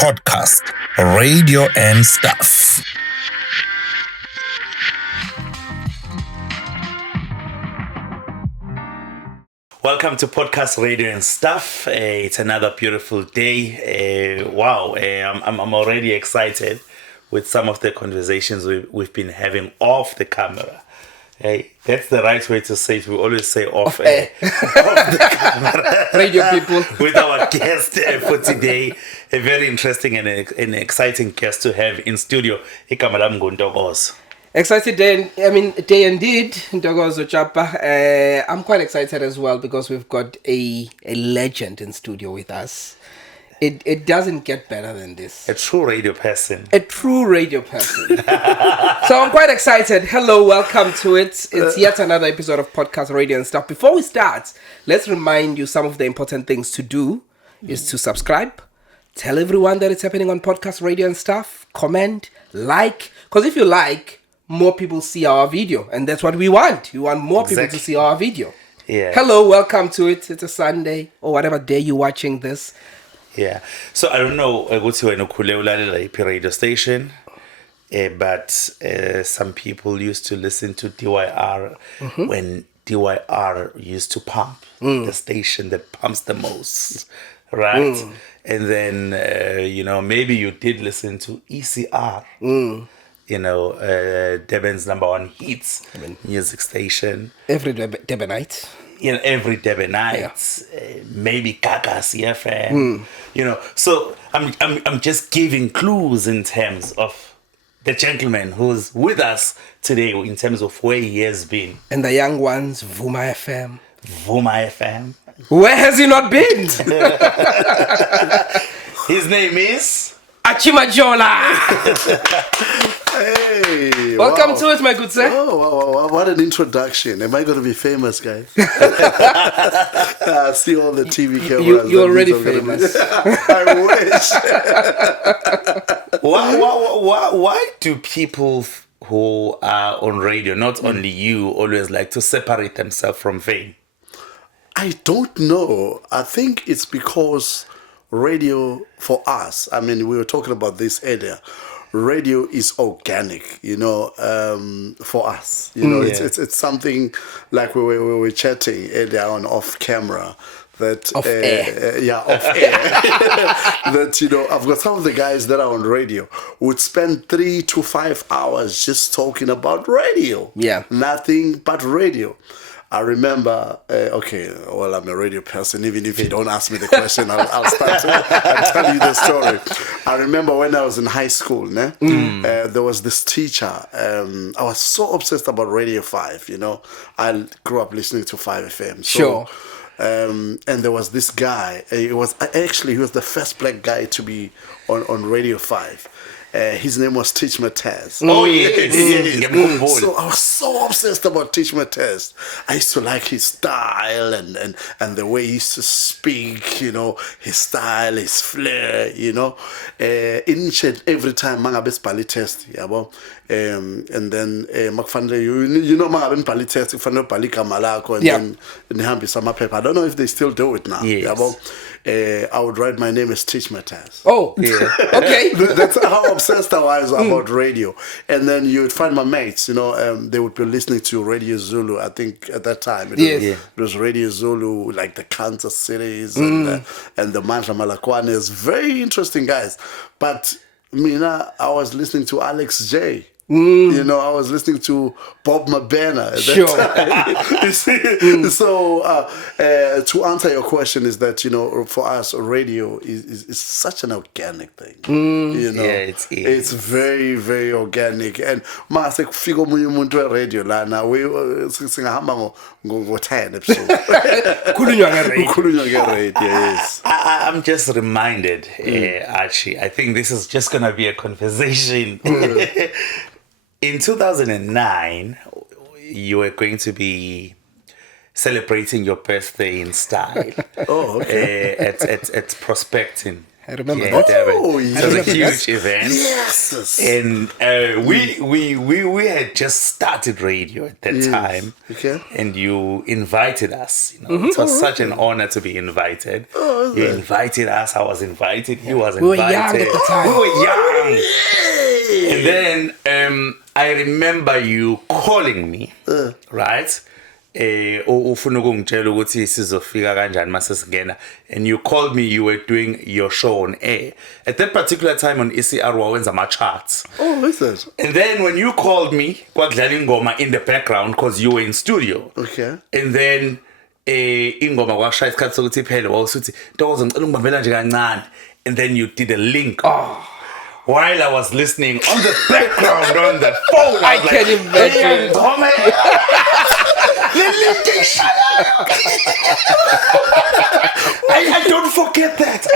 podcast, radio and stuff. Welcome to Podcast Radio and Stuff. It's another beautiful day. Wow, I'm already excited with some of the conversations we've been having off the camera. Hey, that's the right way to say it. We always say off air. Off the camera. Radio people. With our guest for today. A very interesting and exciting guest to have in studio. Excited day indeed, Ntokozo Chapa. I'm quite excited as well because we've got a legend in studio with us. It doesn't get better than this. A true radio person. A true radio person. So I'm quite excited. Hello, welcome to it. It's yet another episode of Podcast Radio and Stuff. Before we start, let's remind you some of the important things to do is to subscribe, tell everyone that it's happening on Podcast Radio and Stuff, comment, like, because if you like, more people see our video, and that's what we want. We want more people to see our video. Yeah. Hello, welcome to it. It's a Sunday or whatever day you're watching this. Yeah. So I don't know what's your radio station, but some people used to listen to DYR when DYR used to pump the station that pumps the most, right? And then maybe you did listen to ECR. Durban's number one hits music station. Every Durbanite. Every Durbanite, maybe Gagasi FM. So I'm just giving clues in terms of the gentleman who's with us today in terms of where he has been. And the young ones, Vuma FM. Vuma FM. Where has he not been? His name is Archie Majola. Hey, welcome to it, my good sir. Oh, what an introduction. Am I going to be famous, guys? I see all the TV cameras. You're already famous. I wish. Why do people who are on radio, not only you, always like to separate themselves from fame? I don't know. I think it's because radio for us, we were talking about this earlier, radio is organic, for us. It's something like we were chatting earlier on off camera. That off air. Off air. That I've got some of the guys that are on radio would spend 3 to 5 hours just talking about radio. Yeah. Nothing but radio. I remember, I'm a radio person. Even if you don't ask me the question, I'll start I'll tell you the story. I remember when I was in high school, there was this teacher. I was so obsessed about Radio 5, I grew up listening to 5 FM. So, sure. And there was this guy. He was the first black guy to be on Radio 5. His name was Teach Mataz. Oh, yes. So I was so obsessed about Teach Mataz. I used to like his style and the way he used to speak, his style, his flair, each and every time mangabe sibhale test, yabo. And then makufanele mangabe nibhale test kufanele ubhale igama lakho and then nihambise amaphepha. I don't know if they still do it now. Yes. Yabo. I would write my name as Teach Mataz. Oh, yeah. Okay. That's how obsessed I was about radio. And then you would find my mates, they would be listening to Radio Zulu. I think at that time it was Radio Zulu, like the Kansas cities and the Mantra Malakwanes. Very interesting guys. But I was listening to Alex J. I was listening to Bob Mabena at that time. You see? So to answer your question is that, for us, radio is such an organic thing. It's very, very organic. And mase kufika omunye umuntu we-radio lana singahamba ngo-10 episode. Khulunywa nge-radio, yes. I'm just reminded, Archie, I think this is just going to be a conversation. In 2009, you were going to be celebrating your birthday in style. Oh, okay. At Prospecting. I remember Yeah, that. Durban. Oh, It yeah. was a I remember huge that. event. Yes. And we had just started radio at that time. Okay. And you invited us. It was such an honor to be invited. Oh, You is it? invited us. I was invited. He was We were invited. young at the time. We were young. And then I remember you calling me, right? Ufuna ukungitshela ukuthi sizofika kanjani mase singena, and you called me. You were doing your show on air at that particular time on ECR wawenza ama charts. Oh, is it? And then when you called me, kwadlala ingoma in the background because you were in studio. Okay. And then ingoma kwashaya isikhathi sokuthi iphele wawusuthi Ntokozo ngicela ungibambela nje kancane, and then you did a link. While I was listening on the background on the phone, I can imagine. I don't forget that.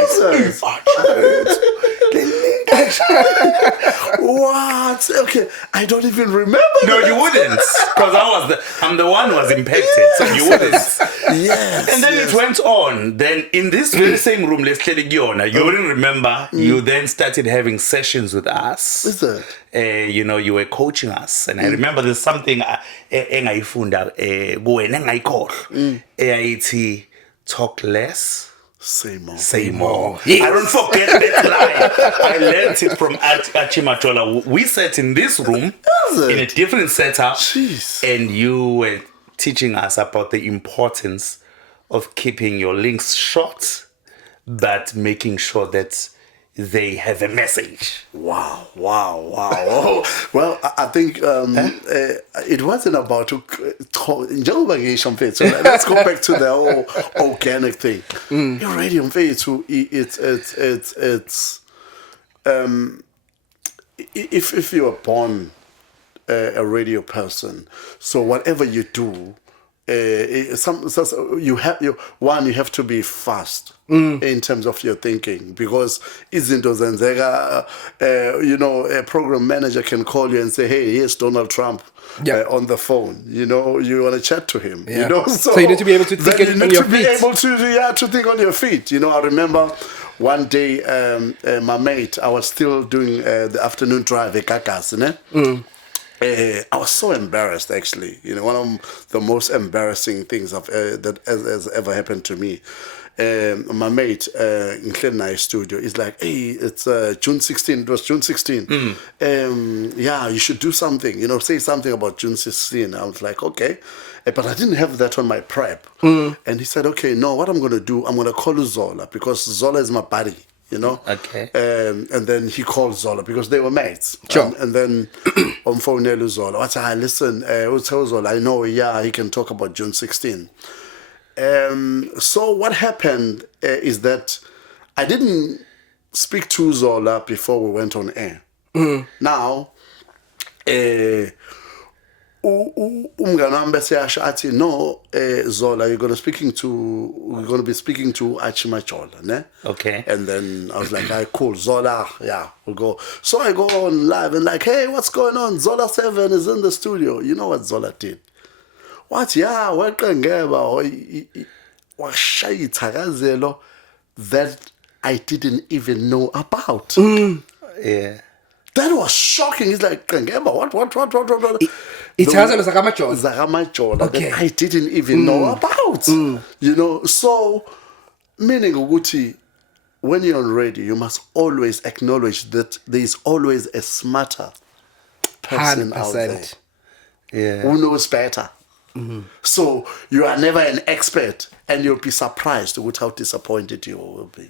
What? Okay, I don't even remember. No, that. you wouldn't, because I'm the one who was impacted, so you wouldn't. Yes. And then yes. it went on. Then in this very same room, let's let it go on. You wouldn't remember. You then started having sessions with us. Is it? You were coaching us, and I remember there's something engayifunda kuwena engayikhohlwa eyayithi talk less. Say more. Say more. Yes. I don't forget that line. I learned it from Archie Majola. We sat in this room in a different setup, Jeez. and you were teaching us about the importance of keeping your links short, but making sure that they have a message. Wow. Oh, well, I think it wasn't about to njengoba ngisho mfethu. So let's go back to the whole organic thing. Your radio mfethu, it's if you are born a radio person, so whatever you do, you have to be fast in terms of your thinking, because izinto zenzeka, a program manager can call you and say, hey, here's Donald Trump on the phone, you want to chat to him, so you need to be able to think on your feet. You need to be able to think on your feet. I remember one day my mate, I was still doing the afternoon drive at Gagasi, I was so embarrassed, actually. One of the most embarrassing things that has ever happened to me. My mate in Klenai studio is like, hey, it's June 16. It was June 16. Yeah, you should do something. Say something about June 16. I was like, okay. But I didn't have that on my prep. And he said, okay, no, what I'm going to do, I'm going to call Zola, because Zola is my buddy. Okay. And then he called Zola because they were mates. Sure. And then on phone Zola, I said, listen, tell Zola, I know, he can talk about June 16. So what happened is that I didn't speak to Zola before we went on air. Now, no, Zola, we're going to be speaking to Archie Majola, ne? Okay. And then I was like, all right, cool, Zola, yeah, we'll go. So I go on live and like, hey, what's going on? Zola 7 is in the studio. You know what Zola did? What? Yeah, welcome, that I didn't even know about. Yeah. That was shocking. It's like, what? It has an Zakamacho. Zakamacho Okay. that I didn't even know about. So meaning Uguti, when you're on radio, you must always acknowledge that there is always a smarter person out there Yeah. who knows better. So you are never an expert, and you'll be surprised with how disappointed you will be.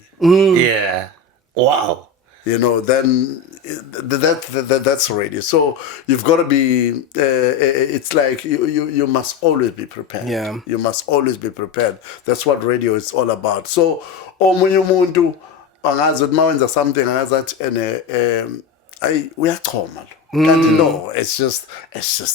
Yeah. Wow. Then that's radio. So you've got to be. It's like you must always be prepared. Yeah. You must always be prepared. That's what radio is all about. So omunye umuntu angazi mawenza something angazathi we are common. No, it's just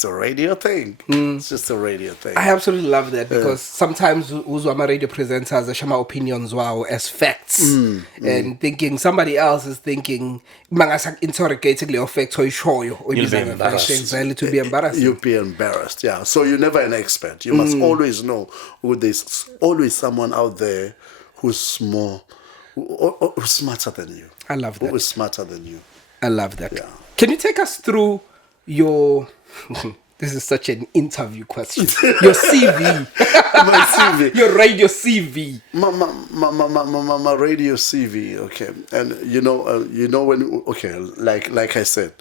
a radio thing. It's just a radio thing. I absolutely love that, because sometimes uzwama radio presenters ashama opinions wow as facts, and thinking somebody else is thinking mangasa interrogatingly or facts or ishoyo or You'll be embarrassed. exactly to be embarrassed. You'll be embarrassed, yeah. So you're never an expert. You must always know there's always someone out there who's more who's smarter than you? I love that. Who is smarter than you? I love that. Yeah. Can you take us through your... This is such an interview question. Your CV. My CV. Your radio CV. My radio CV. Okay, and you know when. Okay, like I said,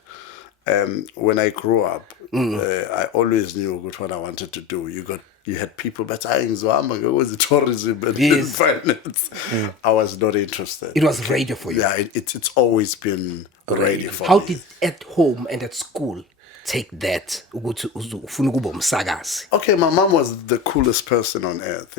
when I grew up, I always knew what I wanted to do. You had people, but I was tourism and finance. I was not interested. It was radio for you. Yeah, it's always been radio for How me. did at home and at school take that? Okay, my mom was the coolest person on earth,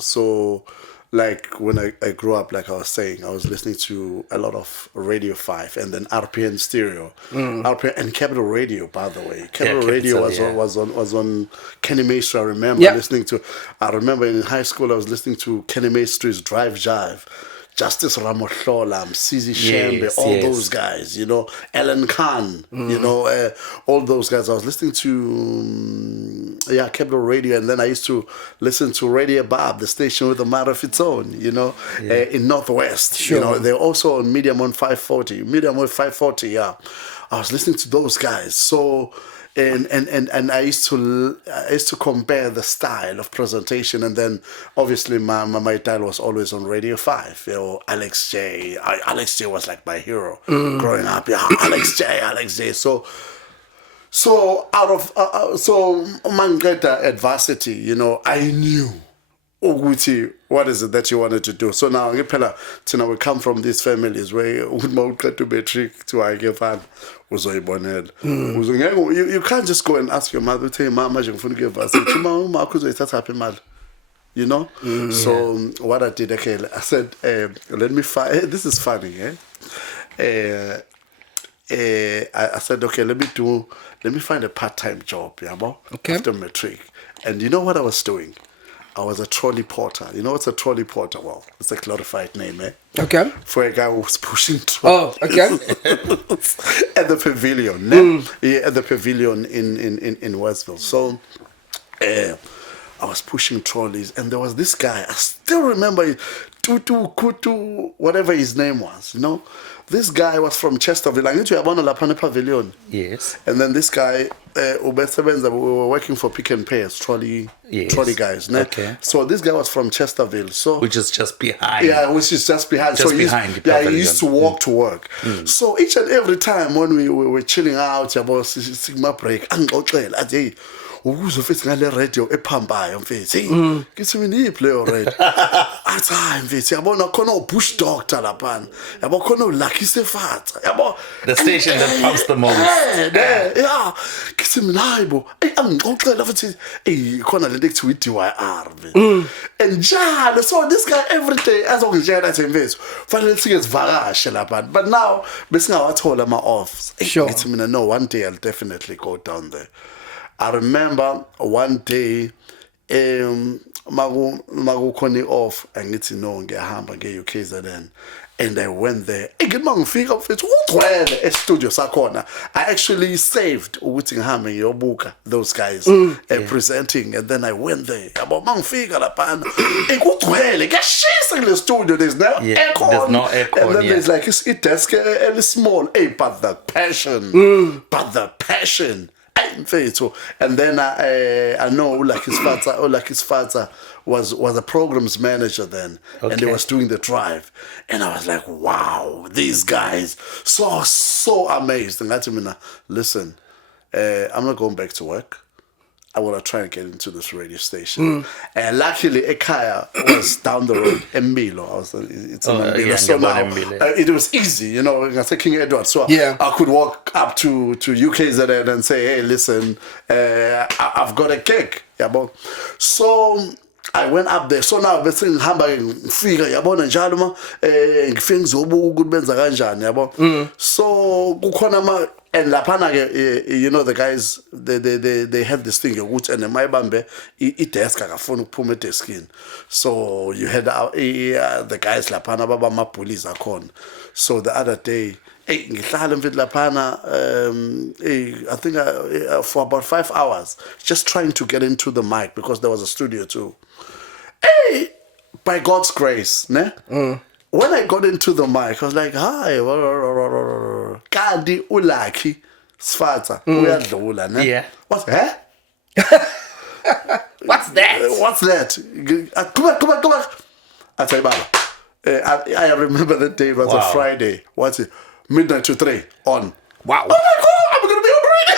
so like when I grew up, like I was saying, I was listening to a lot of Radio 5 and then RPN Stereo, RPN and Capital Radio, by the way. Capital Radio was on Kenny Maestro. I remember in high school I was listening to Kenny Maestro's Drive Jive. Justice Ramotlola, CZ Shembe, all those guys, Alan Khan, all those guys. I was listening to, Capital Radio, and then I used to listen to Radio Bab, the station with a mind of its own, in Northwest. Sure. They're also on Medium on 540. Medium on 540, yeah. I was listening to those guys. So... And I used to compare the style of presentation, and then obviously my style was always on Radio 5. Alex J. Alex J was like my hero growing up. Yeah, Alex J. So out of Mangeta adversity, I knew. Uguti, what is it that you wanted to do? So now, we come from these families where you can't just go and ask your mother, tell Mama, So what I did, I said, let me find, this is funny, I said, okay, let me find a part-time job, after matric. And you know what I was doing? I was a trolley porter. You know what's a trolley porter? Well, it's a glorified name, Okay. For a guy who was pushing trolleys. Oh, okay. At the pavilion. At the pavilion in Westville. So, I was pushing trolleys, and there was this guy. I still remember Tutu, Kutu, whatever his name was, This guy was from Chesterville. I need to have on pavilion. Yes. And then this guy, we were working for Pick and Pay as trolley guys. Okay. So this guy was from Chesterville. So which is just behind. Yeah, which is just behind. Just behind the pavilion. He used to walk to work. So each and every time when we were chilling out, about Sigma break, uzofethi ngale radio ephambayo mfethu ngithi mina iplay already athi hayi mfethu yabona khona ubush doctor lapha yabo khona uLucky Sefatha yabo the station that pumps the most yeah ngithi mina hayibo angixoxela futhi khona lento ekuthiwa DYR and njalo so this guy every day azongitshela athi mfethu fanele sike sivakashe lapha but now besingawathola ama offs ngithi mina no one day I'll definitely go down there. I remember one day, magu khoni off, angithi no ngiyahamba nge-UKZN, and I went there. Ngifika mfethu ugcwele e-studio sakhona. I actually saved ukuthi ngihambe ngiyobuka those guys presenting, and then I went there. Yabo mangifika lapha, kugcwele kuyashisa kule studio. There's no aircon. There's no aircon. And then there's like a desk a small. But the passion. And then I know his father was a programs manager then, and he was doing the drive, and I was like, wow, these guys so amazed. And I told him, listen, I'm not going back to work. I want to try and get into this radio station. And luckily, Ekaya was down the road, Mbilo. It's in Mbilo. So now, it was easy, I said King Edward. So I could walk up to UKZN and say, hey, listen, I've got a cake. So I went up there. So now bese ngihamba ngifika yabona njalo ngifike ngizobuka ukuthi benza kanjani so kukhona and laphana ke the guys they had this thing ukuthi and mayibambe idesk akafuna ukuphuma edeskini, so you had the guys laphana baba amabullies akhona. So the other day ngihlala mfethu laphana I think for about 5 hours just trying to get into the mic because there was a studio too. By God's grace, when I got into the mic, I was like, hi, Kandi Ulaki, Sfata, uyadlula, ne? Yeah. What's that? What's that? What's that? Come back. I say, Baba. I remember that day, it was a Friday. What's it? Midnight to 3 on. Wow. Oh my God, I'm going to be on radio.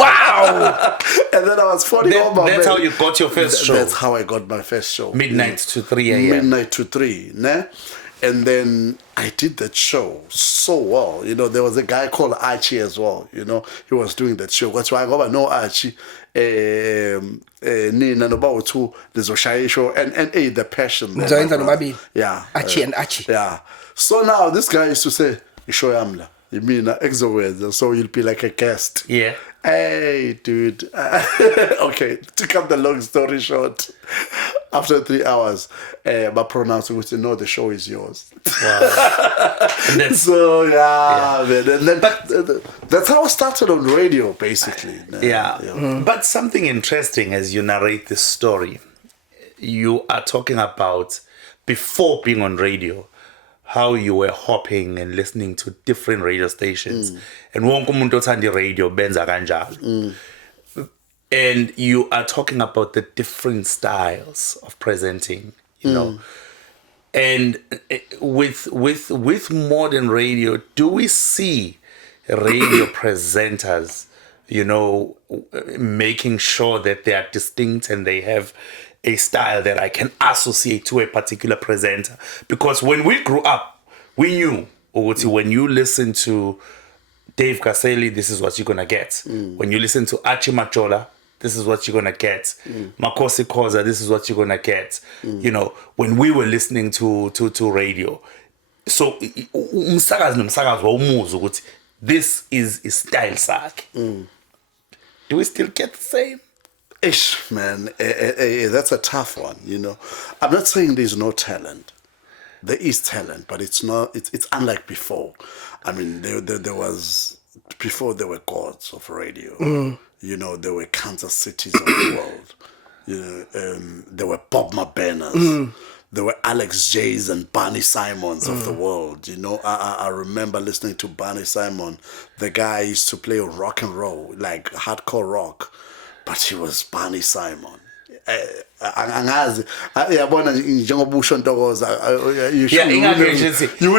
Wow. And then I was phoning all my That's how you got your first show. That's how I got my first show. Midnight to 3 a.m. Midnight to 3, ne? And then I did that show so well. You know, there was a guy called Archie as well. You know, he was doing that show. That's why I got to know Archie. Nina about two, there's a shy show and the passion. There, yeah. Archie and Archie. Yeah. So now this guy used to say, show yamla. You mean exo, so you'll be like a guest. Yeah. Hey, dude. Okay, to cut the long story short, after 3 hours, my pronouns would say, no, the show is yours. Wow. So, yeah. Man, and then that's how I started on radio, basically. Yeah. But something interesting as you narrate this story, you are talking about before being on radio, how you were hopping and listening to different radio stations. And wonke umuntu othanda radio benza kanjalo. And you are talking about the different styles of presenting, you know. And with modern radio, do we see radio presenters, you know, making sure that they are distinct and they have a style that I can associate to a particular presenter? Because when we grew up, we knew, when you listen to Dave Kaseli, this is what you're going to get. When you listen to Archie Majola, this is what you're going to get. Makosi Koza, this is what you're going to get. You know, when we were listening to radio. So, this is style sak. Do we still get the same? Ish, man, that's a tough one, you know. I'm not saying there's no talent. There is talent, but it's not. It's unlike before. I mean, there was before there were gods of radio. You know, there were Kansas cities of the world. You know, there were Bob Mabenas. There were Alex J's and Barney Simons of the world. You know, I remember listening to Barney Simon. The guy used to play rock and roll, like hardcore rock, but he was Barney Simon. You wouldn't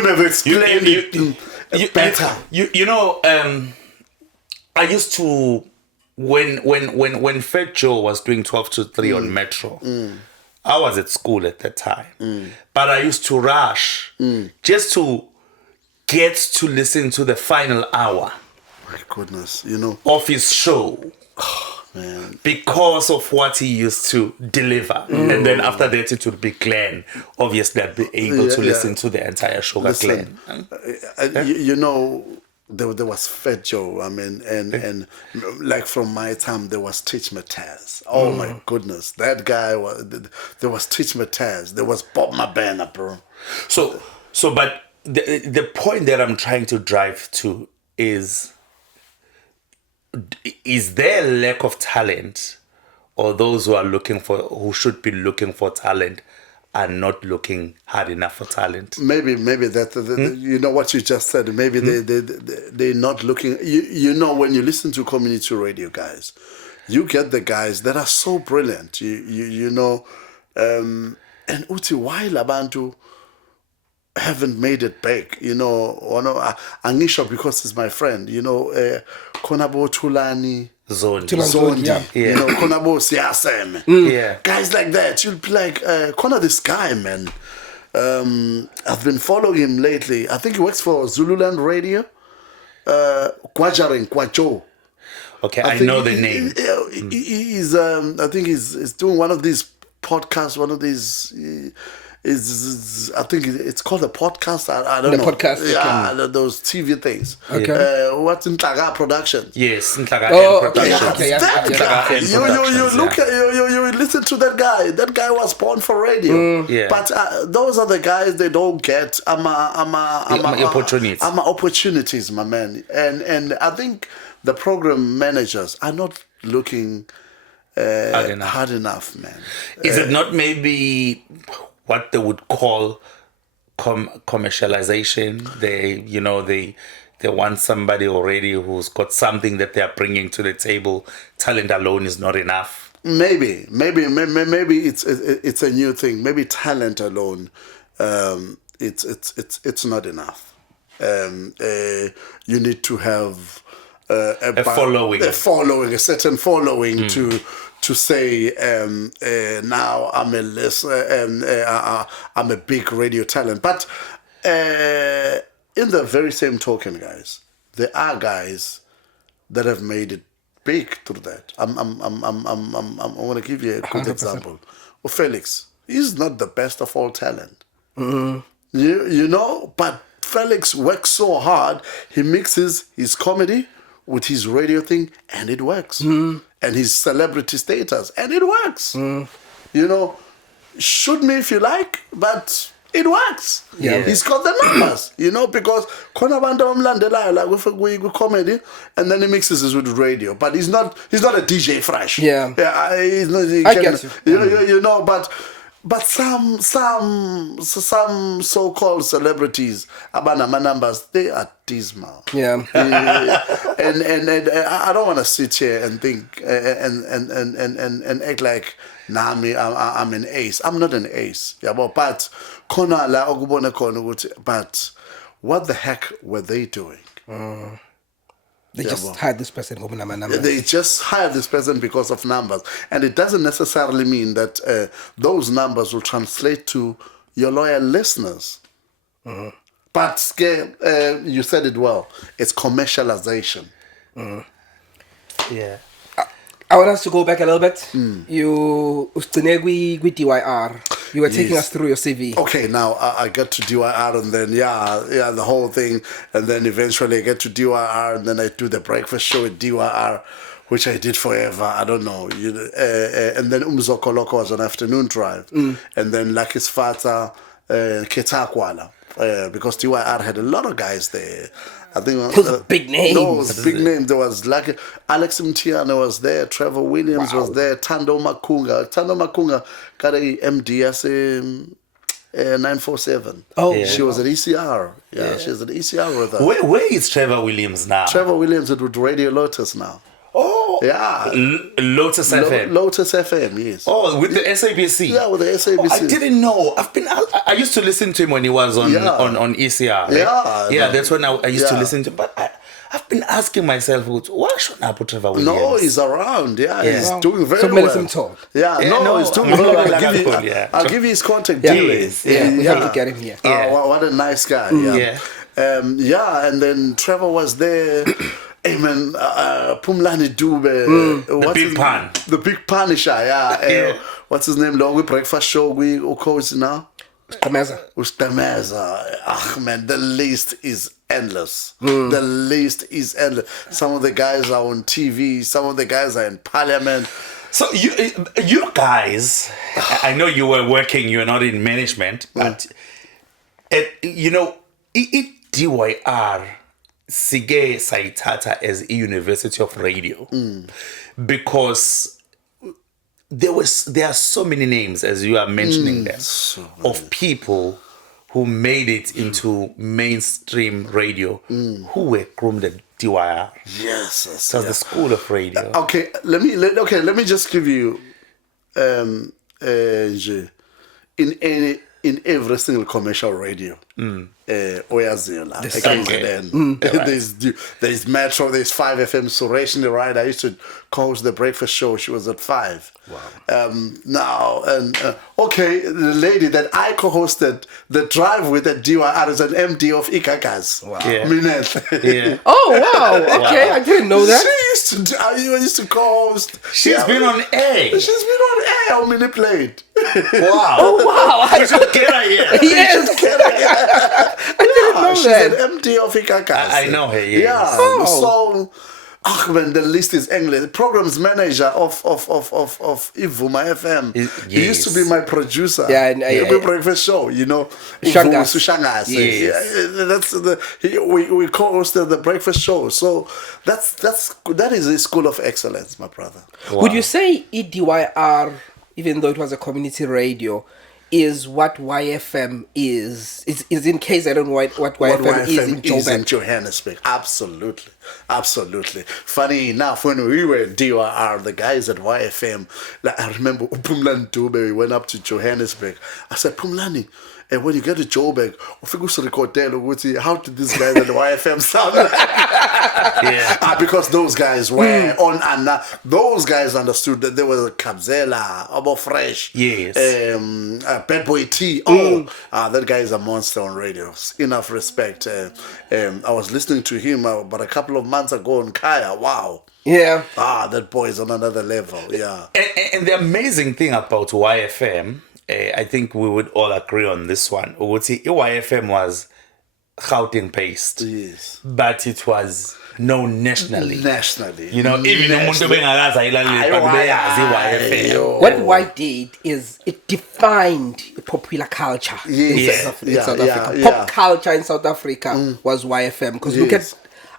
have explained it better. You know, I used to when Fat Joe was doing 12 to 3 on Metro. I was at school at that time, but I used to rush just to get to listen to the final hour. My goodness, you know, of his show. Man. Because of what he used to deliver. And then after that it would be Glenn. Obviously I'd be able to listen to the entire show with Glenn. You know, there was Fat Joe, I mean, and like from my time there was Teach Mataz. Oh my goodness, that guy there was Teach Mataz, there was Bob Mabena, bro. So but the point that I'm trying to drive to is there a lack of talent, or those who should be looking for talent are not looking hard enough for talent? Maybe that you know what you just said. Maybe they're not looking. You know, when you listen to community radio guys, you get the guys that are so brilliant. You know, and uti why labantu haven't made it big, you know, or no, Anisha, because he's my friend, you know, Konabo Tulani Zondi, yeah. You know, Konabo Siasem, guys like that. You'll be like, Kona, this guy, man. I've been following him lately. I think he works for Zululand Radio, Kwajaren Kwacho. Okay, I know the name. He's, I think he's doing one of these podcasts, one of these. I think it's called a podcast. I don't know. The podcast. Yeah, those TV things. Okay. What's in Tlaga Productions? Yes, in Tlaga Productions. Okay, You listen to that guy. That guy was born for radio. But those are the guys they don't get. Opportunities, my man. And I think the program managers are not looking hard enough, man. Is it not maybe what they would call commercialization. They want somebody already who's got something that they are bringing to the table. Talent alone is not enough. Maybe it's a new thing. Maybe talent alone, it's not enough. You need to have a following, a certain following to say now I'm I'm a big radio talent. But in the very same token, guys, there are guys that have made it big through that. I want to give you a good 100%. example. Well, Felix, he's not the best of all talent. You know, but Felix works so hard. He mixes his comedy with his radio thing, and it works. And his celebrity status, and it works. You know, shoot me if you like, but it works. Yeah. He's got the numbers, you know, because khona abantu abamlandelayo like with comedy, and then he mixes it with radio. But he's not a DJ Fresh. Yeah. He's not, I get you. You know, but some so-called celebrities, abanama numbers, they are dismal. Yeah. And I don't want to sit here and think and act like I'm an ace. I'm not an ace. Yeah, but khona la okubona khona ukuthi, but what the heck were they doing? They just hired this person. They just hired this person because of numbers. And it doesn't necessarily mean that those numbers will translate to your loyal listeners. But you said it well. It's commercialization. Yeah. I want us to go back a little bit. You ustinegwi with DYR. You were taking us through your CV. Okay, now I get to DYR, and then the whole thing, and then eventually I get to DYR, and then I do the breakfast show at DYR, which I did forever. I don't know, and then Umzoko Loko was an afternoon drive, and then Lucky Sfata, Ketakwala, because DYR had a lot of guys there. I think those are big names. Those big names. There was like Alex Mtiana was there, Trevor Williams was there, Tando Makunga. Tando Makunga got a MDS 947. Oh, she was at ECR. Yeah, she was at ECR with us. Where is Trevor Williams now? Trevor Williams is with Radio Lotus now. Oh, yeah. Lotus FM. Lotus FM, yes. Oh, with the SABC. Yeah, with the SABC. Oh, I didn't know. I used to listen to him when he was on ECR. Right? Yeah, that's when I used to listen to him. But I've been asking myself, why should I put Trevor Williams? No, he's around. Yeah, he's doing very well. Some talk. He's doing very well. I'll give you his contact details. We have to get him here. What a nice guy. And then Trevor was there. Amen. Pumlani Dube. The Big Pan. The Big Punisher, what's his name? Long breakfast show we coach now. Ustameza. Man, the list is endless. The list is endless. Some of the guys are on TV. Some of the guys are in parliament. So you guys, I know you were working. You're not in management, but DYR. Sige Saitata as a University of Radio, because there are so many names, as you are mentioning them, of people who made it into mainstream radio, who were groomed at DYR. Yes, so the School of Radio. Okay, let me just give you in every single commercial radio. There's Metro, there's 5 FM Suresh, right? I used to co-host the breakfast show. She was at 5. Wow. The lady that I co-hosted the drive with at DYR is an MD of Gagasi. Wow. Oh wow. Okay, I didn't know that. She used to co-host. She's been on air. She's been on air. How many played? Wow. Oh wow. I should get her here. Yes. I didn't know she's that. an MD of Gagasi. I know her. Yes. Yeah. So. Man, the list is English. Programs manager of Vuma FM. He used to be my producer. Every breakfast show, Shangas. We co-hosted the breakfast show. So that is a school of excellence, my brother. Wow. Would you say EDYR, even though it was a community radio, is what YFM is. Is in case I don't know what YFM is in Joburg. Is in Johannesburg. Absolutely. Funny enough, when we were at DYR, the guys at YFM, like, I remember Pumlani Dube, we went up to Johannesburg. I said, Pumlani, and when you get to Joburg, how did these guys at the YFM sound like? Yeah. Because those guys were on, and those guys understood that there was a Kabzela, Abo Fresh, yes, Bad Boy T. That guy is a monster on radio. Enough respect. I was listening to him about a couple of months ago on Kaya. Wow. Yeah. That boy is on another level. Yeah. And the amazing thing about YFM, I think we would all agree on this one. We would say YFM was Gauteng based. Yes. But it was known nationally. You know, even what Y did is it defined popular culture in South Africa. Pop culture in South Africa was YFM. Because look at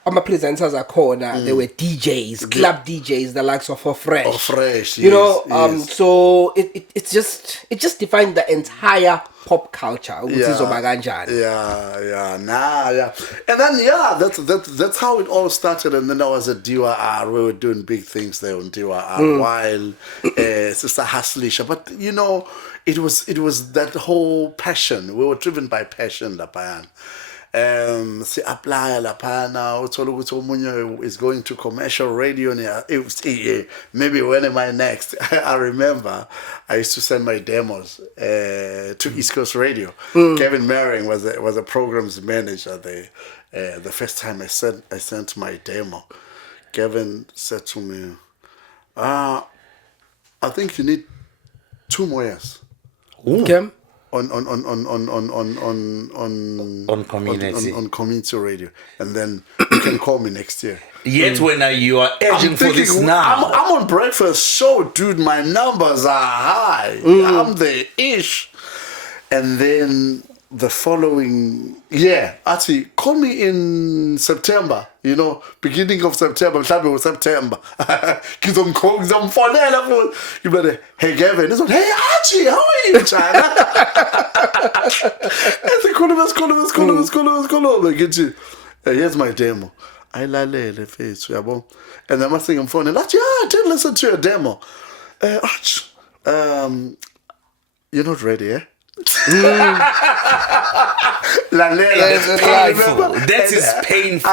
my presenters are corner. They were DJs, club DJs, the likes of Fresh. You know, so it just defined the entire pop culture. Yeah. And then that's how it all started. And then I was at DYR. We were doing big things there on DYR while Sister Haslisha. But you know, it was that whole passion. We were driven by passion, Lapayan. Si apply lapana uthole ukuthi omunye is going to commercial radio. Maybe when am I next? I remember I used to send my demos to East Coast Radio. Kevin Maring was a programs manager there. The first time I sent my demo, Kevin said to me, I think you need 2 more years. Okay. On community radio, and then you can call me next year. Yet when you are urging for this now, I'm on breakfast show, dude. My numbers are high. I'm the ish. And then the following year, actually, call me in September. You know, beginning of September. September. You better, hey Gavin, this one, hey Archie, how are you, China? Here's my demo. I lalele face, and then I must think I'm phone. I did listen to your demo. Arch, you're not ready, eh? That is painful. I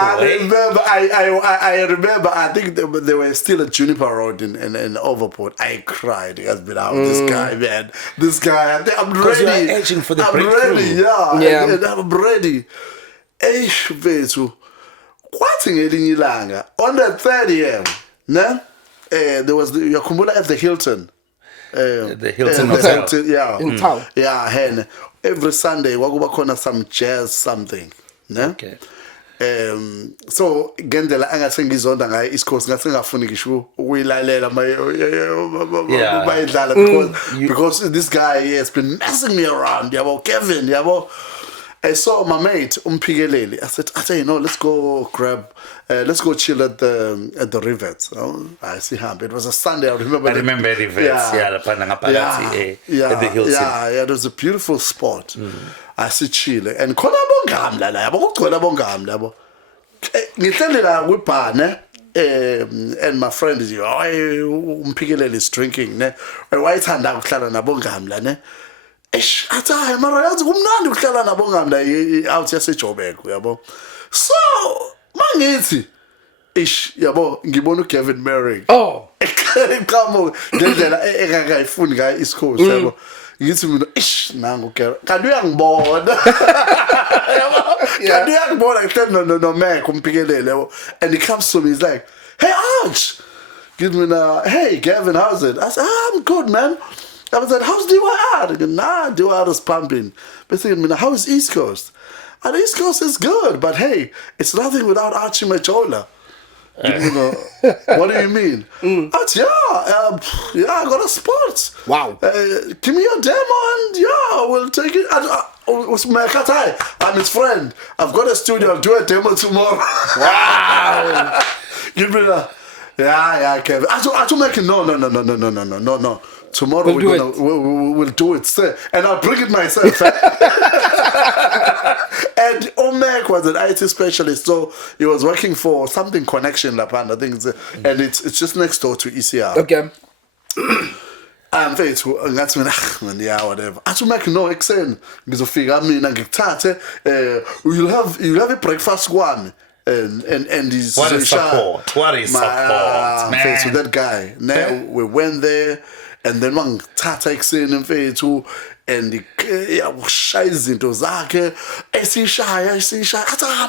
remember. I think they were still at Juniper Road in Overport. I cried. It has been out. This guy, man. This guy. I'm ready. You are edging for the breakthrough. Ready. Yeah. I'm ready. Eish vethu. Kwathi ngelinye ilanga on the 3rd year, there was Yakumbula at the Hilton. The Hilton Hotel. In town. Yeah, and every Sunday wakuba khona some jazz something, ne? Okay. So ngendlela angathi ngizonda ngayo East Coast ngathi ngafuni ngisho ukuyilalela bayidlala because this guy has been messing me around, yabo Kevin, yabo. I saw my mate Umpikeleli. I said, you know, let's go chill at the Rivets. I see him. It was a Sunday. I remember Rivets. At the Hilton. Yeah, it was a beautiful spot. I see chill and khona bongamla la yabo ukugcwala bongamla yabo. Ngitshela la kwibhane and my friend is Umpikeleli is drinking ne. Wayithanda ukuhlala nabongamla ne. Athi mara yazi kumnandi ukuhlala nabo ngamla out yaseJoburg yabo. So mangithi yabo ngibona uKevin Maring iqhamu ngendlela engakayifuni ngayo East Coast yabo. Ngithi mina nangu Kevin kanti uyangibona yabo kanti uyangibona ngithe no man kumpikelele yabo. And he comes to me, he's like, hey Arch, give me hey Gavin, how's it? I said, I'm good, man. I was like, how's DYR? DYR is pumping. But thinking, how is East Coast? And East Coast is good, but hey, it's nothing without Archie Majola. You know, what do you mean? Archie, I got a spot. Wow. Give me your demo and we'll take it. I'm his friend. I've got a studio. I'll do a demo tomorrow. Wow. Give me that. Yeah, Kevin. I told Making, no. Tomorrow we'll do it, sir. And I'll bring it myself. And Omek was an IT specialist, so he was working for something connection, Lapand, I think, and it's just next door to ECR. Okay. I'm faithful, and that's when yeah, whatever. As we make no exen, ngizofika mina ngikuthathe, you'll have a breakfast one. And he's what is support? What is support? Man. Face with that guy. Now we went there, and then one tata exen and face and the shaya izinto zakhe esishaya athi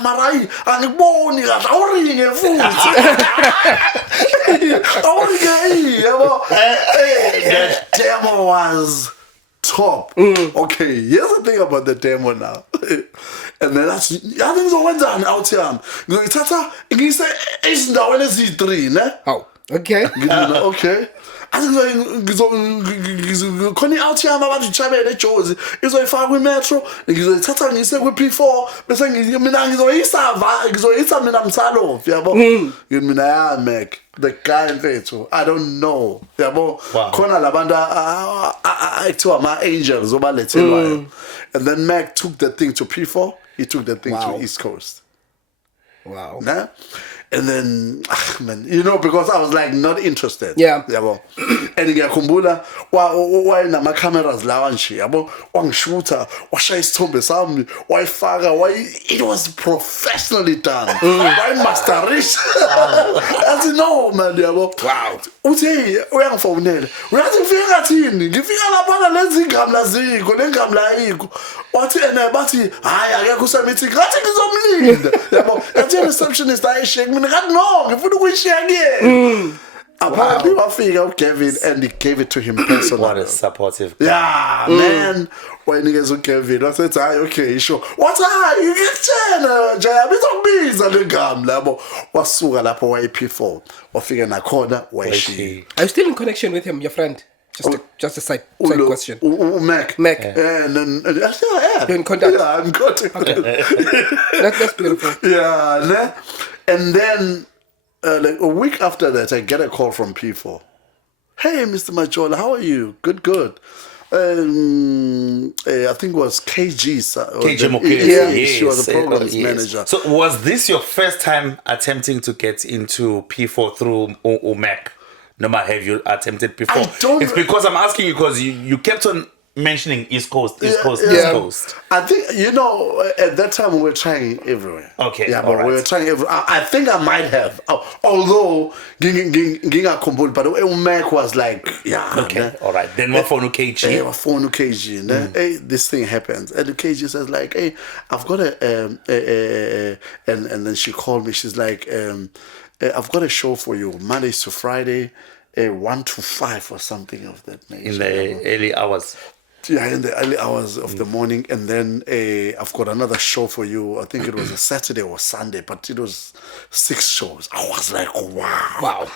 marayi angiboni kahle awuringe futhi awuringe yabo. The demo was top. Okay, here's the thing about the demo now. And then I think ngizokwenza out here ngizothatha ngise ezindaweni ezi3 ne. Oh, okay. Okay. Khona out here abantu chabele eJozi izoyifaka kwimetro ngizoyithatha ngise kwi-P4 bese mina ngizoyisa mina Msalo yabo. Mina ya Mac the guy mfethu I don't know yabo khona labantu ekuthiwa ama angels obalethelwayo. And then Mac took the thing to P4, he took the thing to East Coast. Wow. Nah? And then, man, you know, because I was like not interested. Yeah. Yabo. And ngiyakhumbula wayena cameras lawa nje yabo wangishuta washaya isithombe sami wayifaka it was professionally done. Wayimasterish. I said no man yabo. Wow. Uthi uyangifonela. Uyathi ngifika thini? Ngifika lapha lezi ngamla ziko lengamla ayikho. Wathi bathi hayi akekho usemeeting ngathi ngizomlinda. Yabo. Yathi receptionist ayishek mina ngathi no ngifuna ukuyishiya kuyena. Apparently, I Kevin and he gave it to him personally. What a supportive guy. Yeah, man. When he gets to Kevin, I said, okay, sure. What's that? You get China, Jaya. It's a big gam, labo. What's Suga Lapo YP4? Or figure in a corner, why she? Are you still in connection with him, your friend? Just a side question. Mac. Yeah. And You're in contact? Yeah, I'm in contact. Okay. That's beautiful. Yeah, and then. Like a week after that, I get a call from P4. Hey, Mr. Majola, how are you? Good. I think it was KG. KG Mokele. Yeah, she was the programs manager. So was this your first time attempting to get into P4 through UMAC? No matter have you attempted before? It's because I'm asking you because you kept on mentioning East Coast. I think, at that time we were trying everywhere. Okay. Yeah, but we were trying everywhere. I think I might have. Although, Ginga Kumbul, but Mac was like, yeah. Okay, all right. Then what for no KG? What for no KG? Hey, this thing happens. And the KG says like, hey, I've got and then she called me. She's like, I've got a show for you, Mondays to Friday, 1 to 5 or something of that nature. In the early hours. Yeah, in the early hours of the morning. And then I've got another show for you. I think it was a Saturday or Sunday, but it was 6 shows. I was like, wow.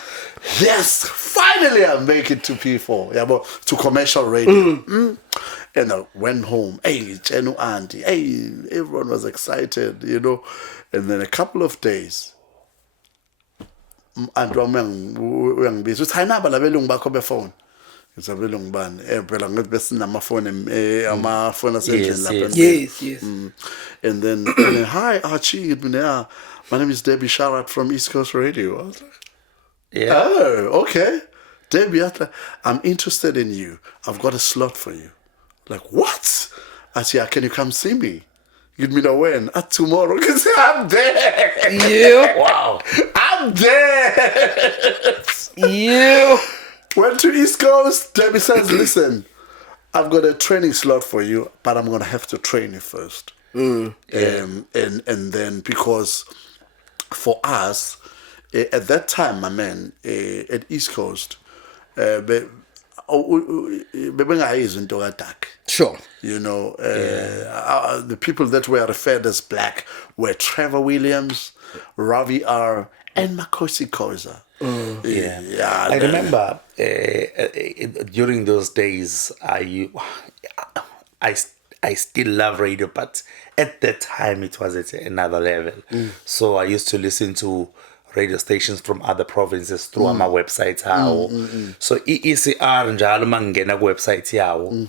Yes, finally I make it to P4. Yeah, but to commercial radio. And I went home. Hey, Chenu Auntie. Hey, everyone was excited, And then a couple of days, and uyangibizwa uthi hayinaba labelungu bakho befone ngizabelungu bani phela ngathi besinamafoni amafoni asendlini lapha. Yes. And then hi Archie, my name is Debbie Sharat from East Coast Radio. I was like, yeah. Oh, okay. Debbie, I'm interested in you. I've got a slot for you. Like, what? I said, can you come see me? Give me the when? Tomorrow. Because I'm there. Yeah. Wow. I'm there. Yeah. Went to East Coast. Debbie says, listen, I've got a training slot for you, but I'm going to have to train you first. And then because for us, at that time, my man, at East Coast, Sure. The people that were referred as black were Trevor Williams, Ravi R, and Makosi Koza. I remember during those days, I still love radio, but at that time it was at another level. So I used to listen to radio stations from other provinces through our websites how so ECR njalo mangena ku website yawo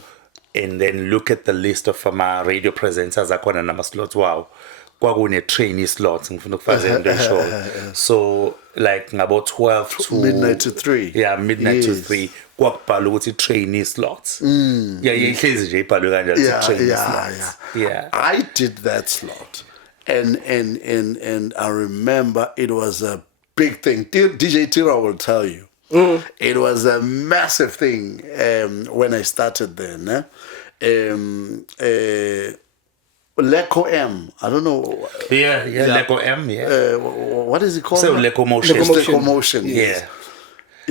and then look at the list of ama radio presenters akhona nama slots wow kwakune trainee slots ngifuna ukufazela into show so like ngabo 12 to midnight to 3 yeah midnight to 3 kwakubhala ukuthi trainee slots yeah ihlezi nje ibhalwe kanjalo trainee slots yeah I did that slot and I remember it was a big thing. DJ Tira will tell you it was a massive thing when I started then Leco M. I don't know. Yeah. Leco M. Yeah. What is it called? So Lecomotion. Lecomotion. Yes. Yeah.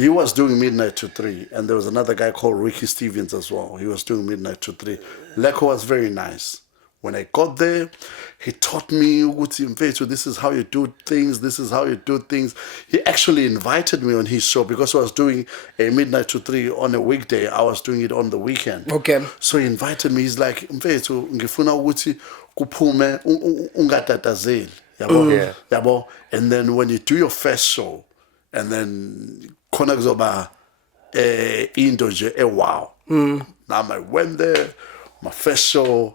He was doing midnight to 3, and there was another guy called Ricky Stevens as well. He was doing midnight to 3. Leco was very nice. When I got there, he taught me, this is how you do things, this is how you do things. He actually invited me on his show because I was doing a midnight to 3 on a weekday. I was doing it on the weekend. Okay. So he invited me. He's like, ngifuna ukuthi kuphume ungatatazeli. Yabo. And then when you do your first show, and then khona kuzoba into nje wow. Now I went there, my first show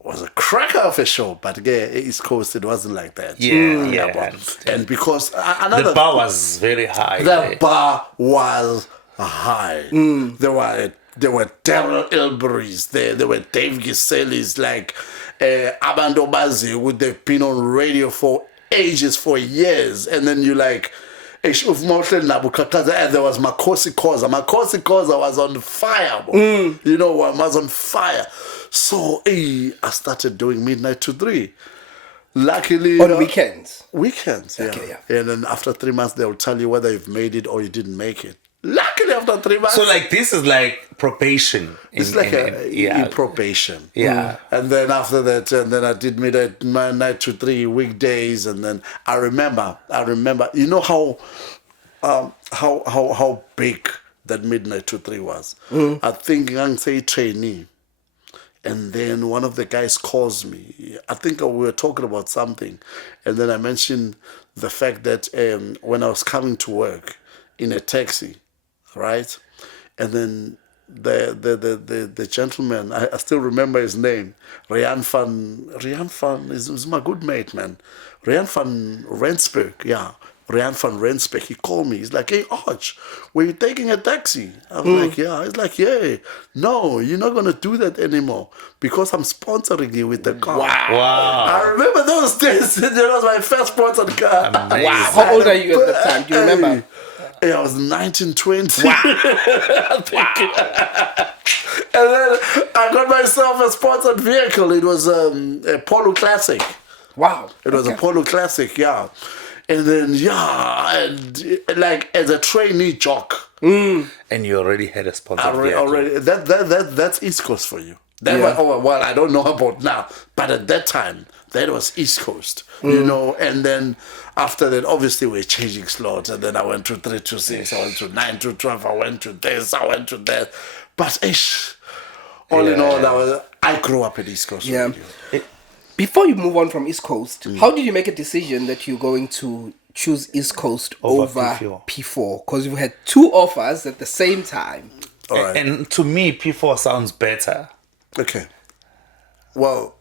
was a cracker of a show, but again, East Coast, it wasn't like that. Yeah. And because the bar was very high. The bar was high. There were Daryl Ilberys there. There were Dave Gisellis, like Abando Bazi, who they've been on radio for ages, for years, and then you like. And there was Makosi Koza. Makosi Koza was on fire. You know, was on fire. So I started doing midnight to 3. Luckily, on weekends. Weekends, yeah. Okay, yeah. And then after 3 months, they'll tell you whether you've made it or you didn't make it. Luckily, after 3 months. So, like, this is like probation. It's like probation. Yeah. And then after that, and then I did midnight to 3 weekdays, and then I remember. You know how big that midnight to 3 was. I think I'm say trainee. And then one of the guys calls me. I think we were talking about something. And then I mentioned the fact that when I was coming to work in a taxi, right? And then the gentleman, I still remember his name, Rian van is my good mate, man. Rian van Rensburg, yeah. Rian van Rensburg, he called me. He's like, hey, Arch, were you taking a taxi? I was like, yeah. He's like, yeah. No, you're not going to do that anymore because I'm sponsoring you with the car. Wow. I remember those days. That was my first sponsored car. Amazing. Wow. How old are you at that time? Do you remember? Hey, I was 19, 20. Wow. And then I got myself a sponsored vehicle. It was a Polo Classic. Wow. It was a Polo Classic, yeah. And then, and like as a trainee jock. And you already had a sponsor. Already. That's East Coast for you. Well, I don't know about now, but at that time, that was East Coast, you know. And then after that, obviously, we're changing slots. And then I went to 3 to 6, I went to 9 to 12, I went to this, I went to that. But all in all, I grew up in East Coast. Yeah. Before you move on from East Coast, how did you make a decision that you're going to choose East Coast over P4? Because you had 2 offers at the same time. All right. And to me, P4 sounds better. Okay. Well,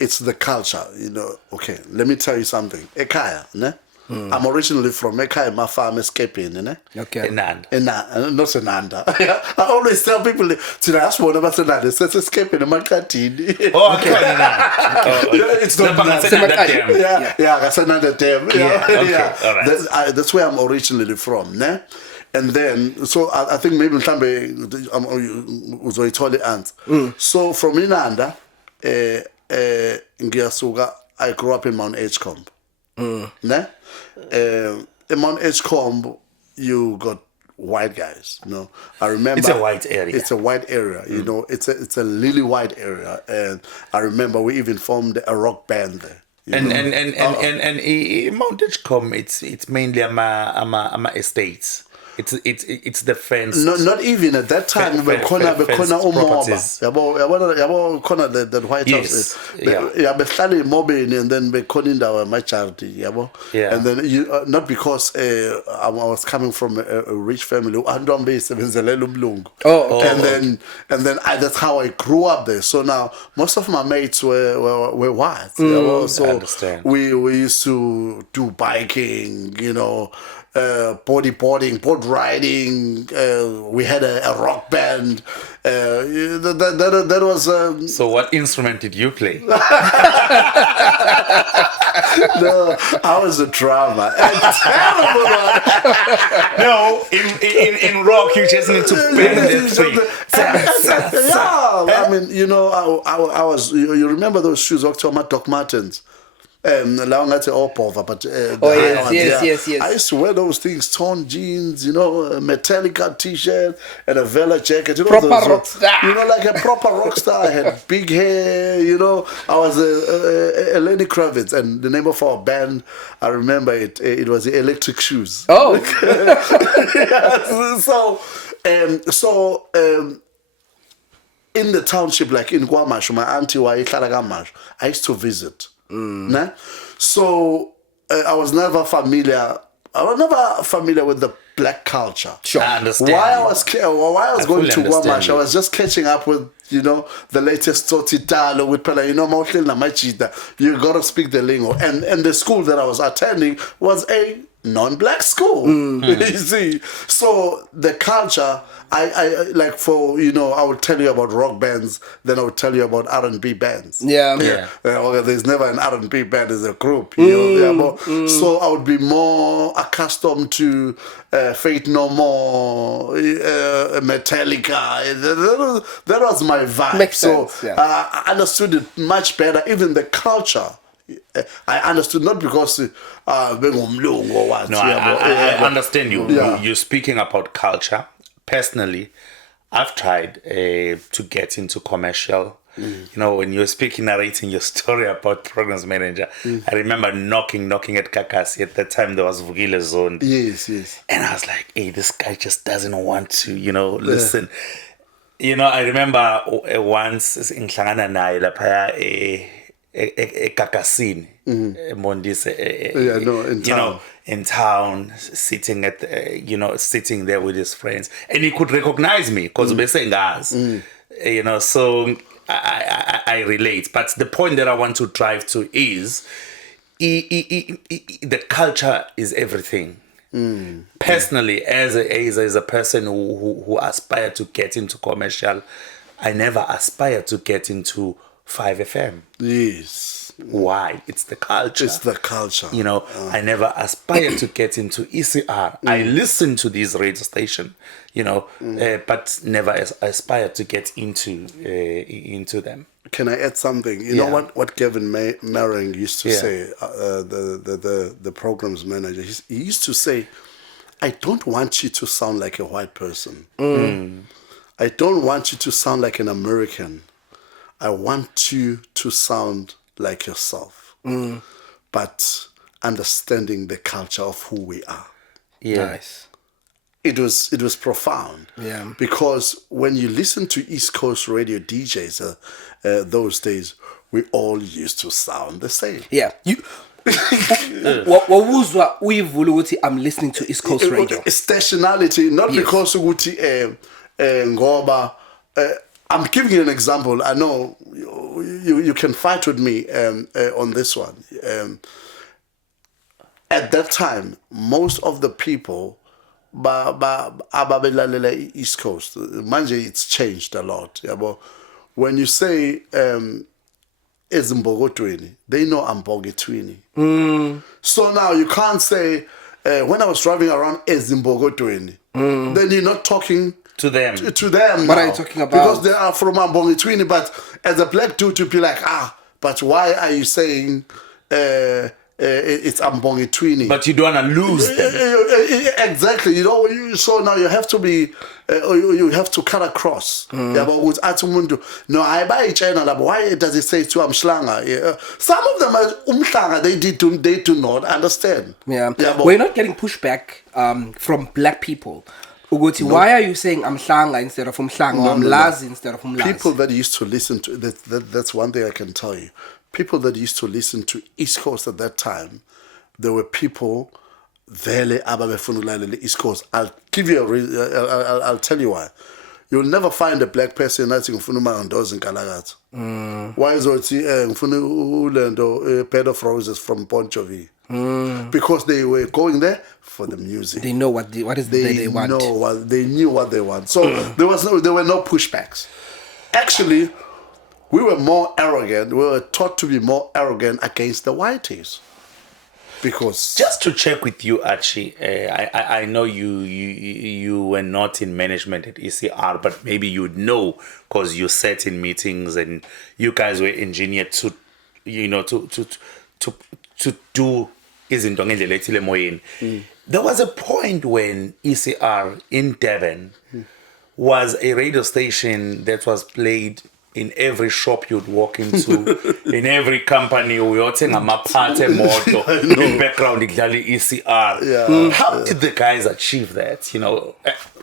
it's the culture, you know. Okay, let me tell you something. Ekaya, ne? I'm originally from Ekaya, my farm escaping, ne? Okay. Not Senanda. I always tell people, to ask one about Senanda, it's escaping in my canteen. Oh, okay. It's not Senanda. Yeah, that's another term. Yeah. All right. That's where I'm originally from, ne? And then, so I think maybe so from Inanda, I grew up in Mount Edgecombe. Ne? In Mount Edgecombe, you got white guys. You know, I remember it's a white area. It's a white area. You know, it's a really white area, and I remember we even formed a rock band there. And Mount Edgecombe, it's mainly ama estates. It's the fence. Not even at that time. Bekhona umoba. Yabo khona that White House. Yeah, behlala emobeni and then bekhona indawo amajardini, yabo. Yeah. And then not because I was coming from a rich family. Andwambe isebenzelela umlungu. And then that's how I grew up there. So now most of my mates were white. So I understand. We used to do biking, bodyboarding, boat riding. We had a rock band. That was. So what instrument did you play? No, I was a drummer. A terrible one. No, in rock you just need to bend the tree. Yeah, I mean, I was. You remember those shoes, October Doc Martens? But yes. I used to wear those things, torn jeans, a Metallica t-shirt and a Vela jacket. Proper rock star. Like a proper rock star. I had big hair, I was a Lenny Kravitz, and the name of our band, I remember it was the Electric Shoes. Oh. So in the township, like in Guamash, my auntie Gamash, I used to visit. So I was never familiar with the black culture. Sure. I understand. Why I was going to Guamash, I was just catching up with the latest Totitalo with Pela, you gotta speak the lingo. And the school that I was attending was a non-black school. You see, so the culture, I like for I would tell you about rock bands, then I would tell you about R&B bands. There's never an R&B band as a group. So I would be more accustomed to Faith No More, Metallica. That was my vibe. Makes sense, I understood it much better. Even the culture, I understood, not because being umlungu or what. No, I understand you. Yeah. You're speaking about culture. Personally, I've tried to get into commercial. When you're speaking, narrating your story about programs manager, I remember knocking at Gagasi. At that time, there was Vugile Zone. Yes. And I was like, hey, this guy just doesn't want to, listen. I remember once in Nhlangana naye lapha eGagasini, Mondis, in town, sitting at sitting there with his friends, and he could recognize me because we're saying guys, so I relate. But the point that I want to drive to is the culture is everything. Personally, as a person who aspired to get into commercial, I never aspired to get into 5FM. Yes. Why? It's the culture. It's the culture. I never aspired to get into ECR. I listened to these radio stations, but never aspired to get into them. Can I add something? You know what Kevin Merring used to say, the programs manager. He used to say, I don't want you to sound like a white person. I don't want you to sound like an American. I want you to sound like yourself, but understanding the culture of who we are. Yeah. Nice. It was profound. Yeah. Because when you listen to East Coast radio DJs those days, we all used to sound the same. Yeah. Wawuzwa uyivula ukuthi I'm listening to East Coast radio. Stationality, not because ukuthi ngoba I'm giving you an example. I know you can fight with me on this one. At that time, most of the people ababelalela East Coast, manje it's changed a lot. But when you say Ezimbogotweni, they know I'm Bogetwini. So now you can't say when I was driving around Ezimbogotweni, then you're not talking to them. What are you talking about? Because they are from Ambongitwini, but as a black dude, to be like, but why are you saying it's Ambongi Twini. But you don't want to lose them. Exactly. So now you have to be, you have to cut across. Yeah, but with Atumundu, no, I buy China. Why does it say to Amshlanga? Some of them are Umhlanga. They do not understand. Yeah, we're not getting pushback from black people. Uguti, why are you saying Amhlanga instead of Umhlanga or Amlazi instead of Umlazi? People that used to listen to that's one thing I can tell you. People that used to listen to East Coast at that time, there were people vele ababefuna East Coast. I'll give you a reason. I'll tell you why. You'll never find a black person that's ngifuna umandoza Nkalakatha. Why is it ngifuna ulendo bed of roses from Ponchovi? Because they were going there for the music. They know what they want. They knew what they want. So there were no pushbacks. Actually, we were more arrogant. We were taught to be more arrogant against the whiteys. Because just to check with you, Archie, I know you were not in management at ECR, but maybe you'd know because you sat in meetings and you guys were engineered to do izinto ngendlela ethile emoyeni. There was a point when ECR in Durban was a radio station that was played in every shop you'd walk into, in every company, we were saying I'm a party moto in background idlali ECR. Yeah. How did the guys achieve that?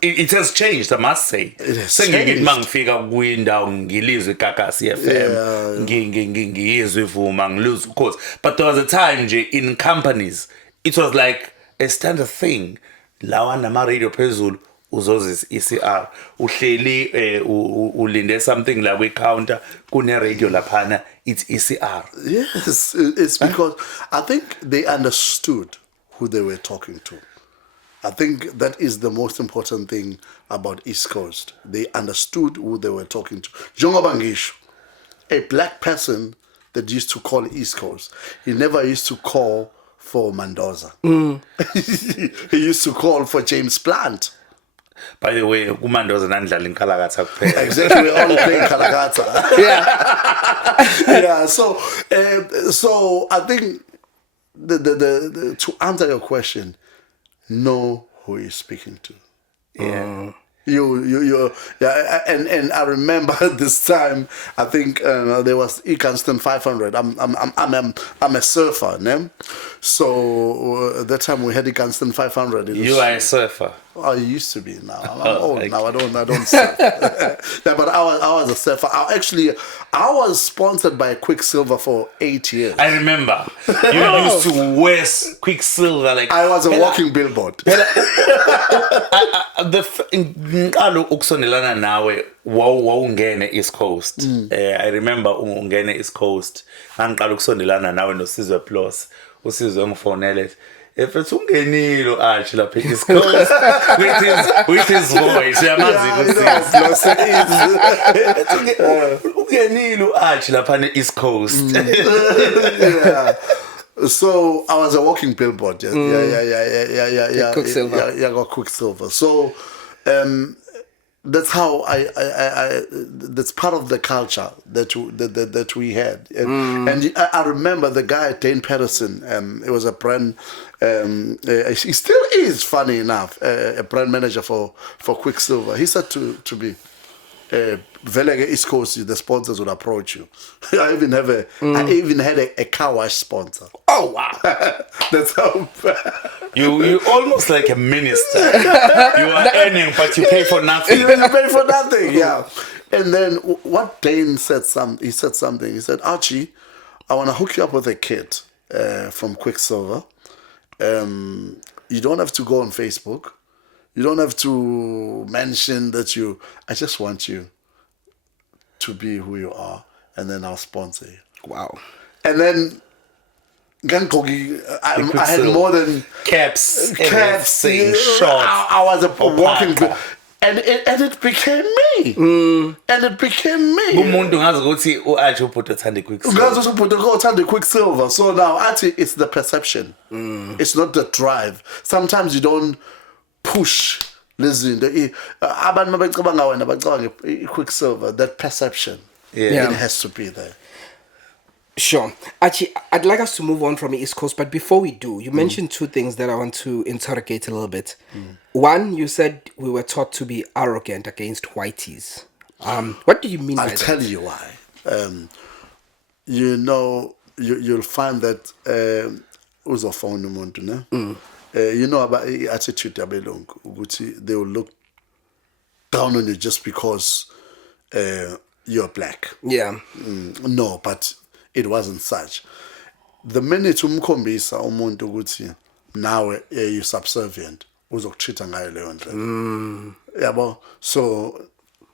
It has changed, I must say. It has changed. Mangifika kwindawo ngilizwe Gagasi FM, ngiyizwe Vuma, ngiluzwe of course. But there was a time in companies, it was like a standard thing. Lawa nama radio phezulu uzozis ECR uhleli ulinde something la we counter kune radio laphana, it's ECR. Yes, it's because I think they understood who they were talking to. I think that is the most important thing about East Coast. They understood who they were talking to. Jongoba ngisho, a black person that used to call East Coast, he never used to call for Mendoza. He used to call for James Plant. By the way, Umandoza nandlala in Nkalakatha kuphela. Exactly, we're all playing Nkalakatha. Yeah. Yeah. So I think the to answer your question, know who you're speaking to. Yeah. Yeah, and I remember this time. I think there was Ecanston 500. I'm a surfer, ne? So that time we had Ecanston 500. You are a surfer. I used to be. Now I'm old. Now I don't surf. Yeah, but I was a surfer. I was sponsored by Quicksilver for 8 years. I remember you used to wear Quicksilver like. I was a walking billboard. Ngalo ukusondelana nawe wawungene East Coast. I remember ungene East Coast. Ngiqala ukusondelana nawe noSizwe Plus. uSizwe ngifonele if it's ungenilo Archie lapha East Coast with his voice yamazi ungenilo Archie lapha East Coast. Yeah. So I was a walking billboard. Yeah. Quicksilver. Yeah, got Quicksilver. So that's how I that's part of the culture that we had. And I remember the guy Dane Patterson. It was a brand. He still is, funny enough, a brand manager for Quicksilver. He said to me, Velega East Coast, the sponsors would approach you. I even had a car wash sponsor. Oh wow! That's how. You almost like a minister. You are earning, but you pay for nothing. You pay for nothing, yeah. And then what Dane said he said something. He said, Archie, I want to hook you up with a kid from Quicksilver. You don't have to go on Facebook. You don't have to mention that I just want you to be who you are, and then I'll sponsor you. Wow. And then I had more than caps, shorts. I was a walking, and it became me. And it became me. Umuntu ngazi ukuthi uArchie uphuta uthanda Quicksilver. So now actually it's the perception. It's not the drive. Sometimes you don't push. Listen, Quicksilver, that perception, it has to be there. Sure. Actually, I'd like us to move on from the East Coast, but before we do, you mentioned two things that I want to interrogate a little bit. One, you said we were taught to be arrogant against whiteys. What do you mean by that? I'll tell you why. You know, you'll find that uzofuna umuntu, ne? You know about the attitude yabelungu ukuthi they will look down on you just because you're black. Yeah. No, but it wasn't such. The minute umkhombisa umuntu ukuthi nawe you subservient uzokuchitha ngayo leyo ndlela. Yabo, so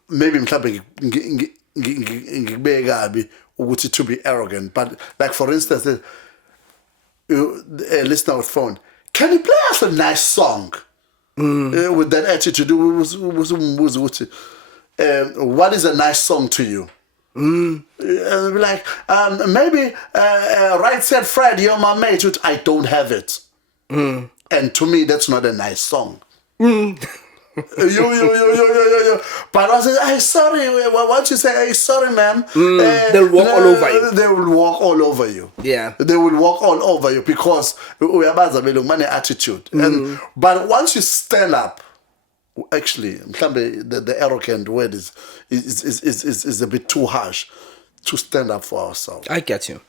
maybe mhlawumbe ngikubeke kabi ukuthi to be arrogant, but like for instance a listener with phone, can you play us a nice song? With that attitude, what is a nice song to you? Like maybe Right Said Fred, you're my mate, which I don't have it. And to me, that's not a nice song. But I said, "Hey, sorry. What you say? Hey, sorry, ma'am." They'll walk all over you. They will walk all over you. Yeah. They will walk all over you because we have a attitude. And but once you stand up, actually, the arrogant word is a bit too harsh to stand up for ourselves. I get you.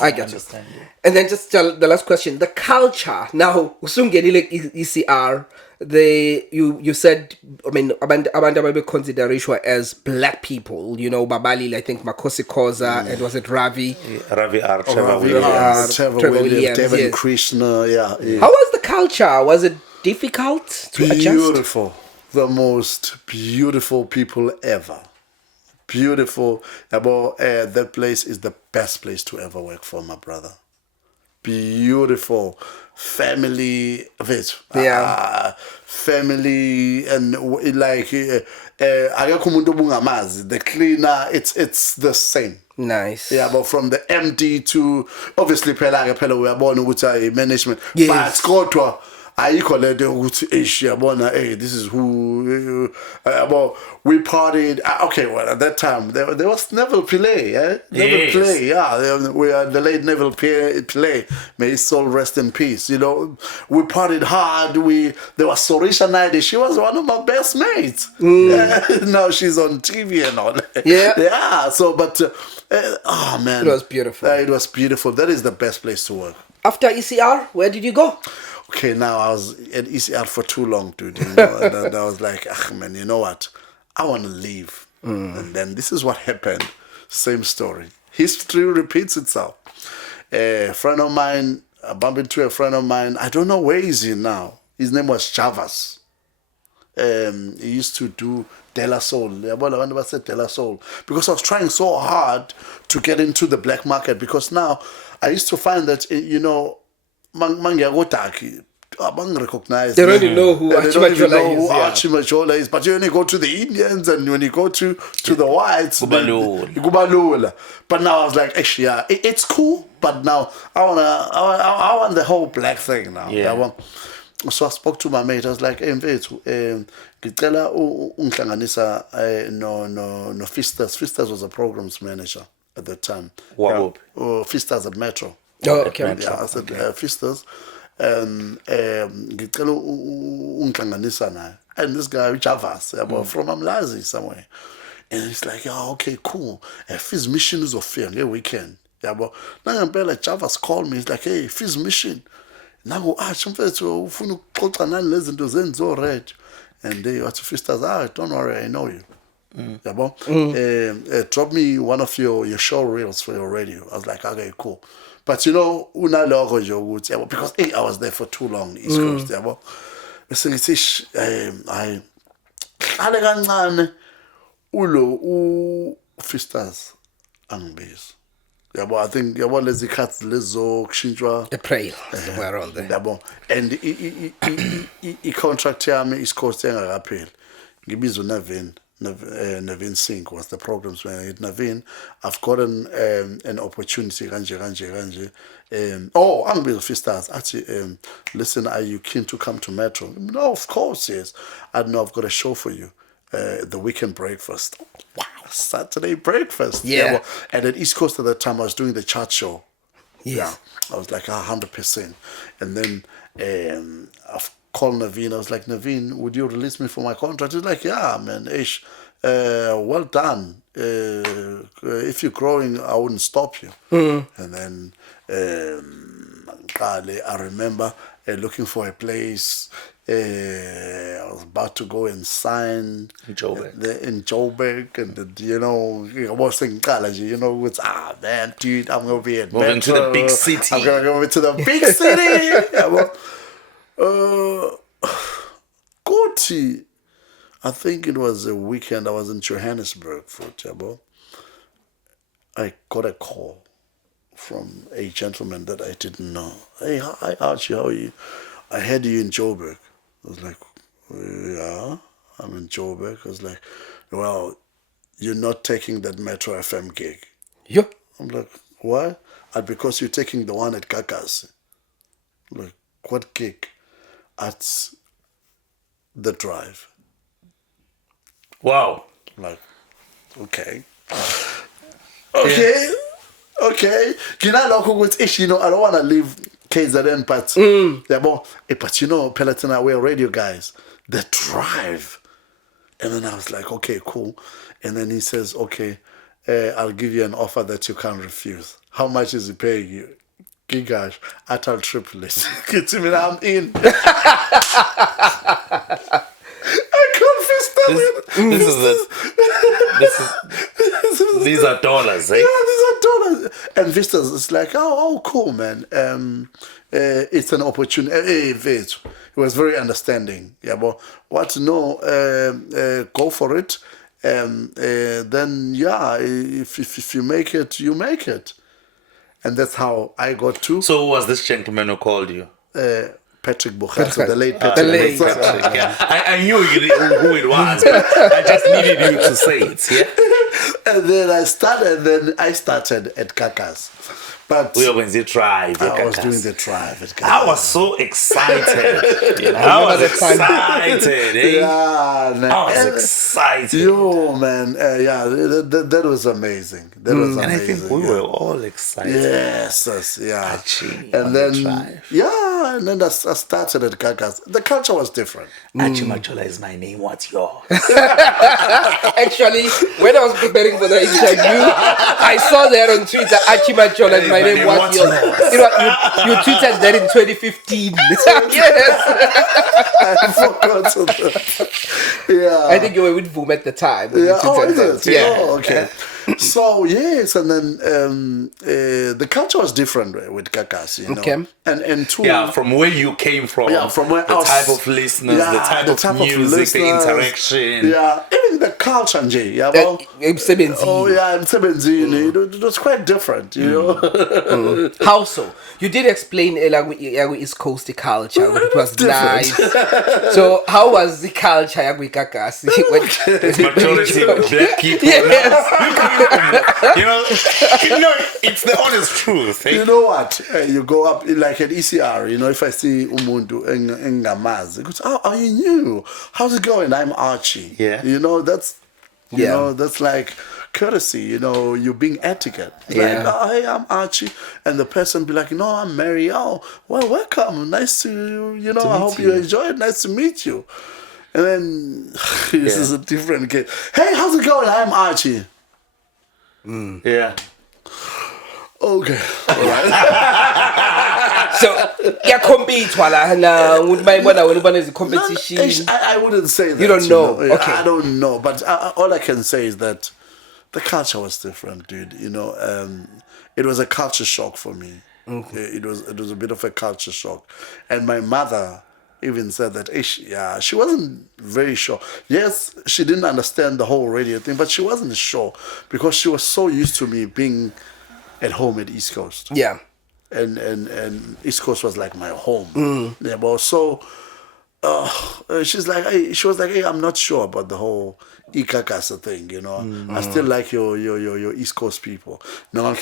I understand you. And then just tell the last question. The culture. Now, usungeni ECR, you said, I mean, abantu consideration as black people, you know, Babali, I think Makosi Koza, and was it Ravi? Ravi R. Trevor Williams. Williams, Devin yes. Krishna, yeah. How was the culture? Was it difficult to adjust? Beautiful. The most beautiful people ever. Beautiful. That place is the best place to ever work for, my brother. Beautiful. Family of it. Family and like the cleaner, it's the same. Nice. Yeah, but from the MD to obviously Pela we are born with management. Yes. But Skotwa, I call it Asia. Hey, this is who. We partied. Okay, well at that time there was Neville Pillay. Neville Pillay. Yeah, we are the late Neville Pillay. May his soul rest in peace. You know, we partied hard. There was Sorisha Naidi. She was one of my best mates. Now she's on TV and all. Yeah. So, but oh man, it was beautiful. It was beautiful. That is the best place to work. After ECR, where did you go? Okay, now I was at ECR for too long, dude. You know, and I was like, man, you know what? I want to leave. And then this is what happened. Same story. History repeats itself. A friend of mine, I bumped into a friend of mine. I don't know where is he now. His name was Chavas. He used to do De La Soul. I never said De La Soul. Because I was trying so hard to get into the black market. Because now I used to find that, you know, recognize. They don't even know who Archie Majola is. But you only go to the Indians and when you go to the whites, Gubalula. But now I was like, actually, yeah, it's cool. But now I want the whole black thing now. Yeah. So I spoke to my mate. I was like, hey, mfethu, ngicela ungihlanganisa no Fistas. Fistas was a programs manager at that time. Wow. Fistas at Metro. Oh, okay. Yeah, I said Fistas. Ngicela ungihlanganisa naye. And this guy, Javas, from Amlazi somewhere. And he's like, yeah, okay, cool. Fizz mission is official, yeah, weekend. Yeah, but now Javas called me. He's like, hey, Fizz mission. Now, mfethu ufuna ukuxoxa nani lezi zinto zenzo red. And they were to Fistas, don't worry, I know you. Drop me one of your show reels for your radio. I was like, okay, cool. But you know, because I was there for too long, East Coast, I Fistas angibizi. I think lezi cuts lezo kushintshwa the prayer somewhere around there. And I contract yami East Coast engakapheli. Ngibizwa Navin Singh was the programs when I hit Navin. I've gotten an opportunity kanje. I'm with Fistas. Actually, listen, are you keen to come to Metro? No, of course, yes. I know I've got a show for you. The weekend breakfast. Wow. Saturday breakfast. Yeah. And at East Coast at that time, I was doing the chart show. Yes. Yeah. I was like 100%. And then I've called Naveen. I was like, Naveen, would you release me for my contract? He's like, yeah, man, Ish. Well done. If you're growing, I wouldn't stop you. And then I remember looking for a place. I was about to go and sign in Joburg, and you know, I was thinking, it's man, dude, I'm gonna be at moving to the big city. I'm gonna go to the big city. Koti, I think it was a weekend. I was in Johannesburg for Jabo. I got a call from a gentleman that I didn't know. Hey, hi Archie, how are you? I heard you in Joburg. I was like, yeah, I'm in Joburg. I was like, well, you're not taking that Metro FM gig. Yeah. I'm like, why? Because you're taking the one at Gagasi. I'm like, what gig? At the Drive. Wow. I'm like, okay. Okay. You know, I don't want to leave KZN, but but you know, Peloton, we're radio guys. The Drive. And then I was like, okay, cool. And then he says, okay, I'll give you an offer that you can't refuse. How much is he paying you? Gigash, I'll triple it. Get me, I'm in. I confessed that. These are dollars, eh? Yeah, these are dollars. And Vistas, it's like, oh, cool, man. It's an opportunity. It was very understanding. Yeah, but what? No, go for it. Then yeah, if you make it, you make it. And that's how I got to. So who was this gentleman who called you? Patrick Bukhatso, the late Patrick. Patrick, yeah. I knew who it was, but I just needed you to say it, yeah? And then I started at Kakas. But we were the Drive. I was doing the Drive at Kakas. I was so excited. I was excited. Eh? Yeah, man. I was excited. Yo, man. That was amazing. That was amazing. And I think we were all excited. Yes, yeah. Archie, and then, Drive. yeah, and then I started at Gagas. The culture was different. Archie Majola is my name. What's yours? Actually, when I was preparing for the interview, I saw that on Twitter, Archie Majola is my name. What's yours? You tweeted that in 2015. Yes. I forgot that. Yeah. I think you were with Vuma at the time. Yeah. Yeah. Okay. So yes, and then the culture was different with Gagas, you know. Okay. And two. Yeah, from where you came from. Yeah, from where the type of listeners, the type of music, the interaction. Yeah, even the culture, Nje. Yeah, it was quite different, you know. How so? You did explain like East Coast culture, when it was nice. So how was the culture with Gagas? Majority of black people. Yes. you know, it's the honest truth. Eh? You know what? You go up like at ECR. You know, if I see Umuntu Ngamazi, it goes, "Oh, are you new? How's it going? I'm Archie." Yeah. You know, that's that's like courtesy. You know, you being etiquette. It's like, oh, hey, I'm Archie, and the person be like, "No, I'm Mary. Oh, well, welcome. Nice to you know. I hope you enjoy it. Nice to meet you." And then this is a different case. Hey, how's it going? I'm Archie. Yeah. Okay. All right. So, compete when is the competition. I wouldn't say that. You don't know. Okay. I don't know, but all I can say is that the culture was different, dude. You know, it was a culture shock for me. Okay. It was a bit of a culture shock, and my mother even said that she wasn't very sure. Yes, she didn't understand the whole radio thing, but she wasn't sure because she was so used to me being at home at East Coast. Yeah. And East Coast was like my home. Yeah, but so she's like, hey, she was like, hey, I'm not sure about the whole Gagasi thing, you know. I still like your East Coast people. No, but I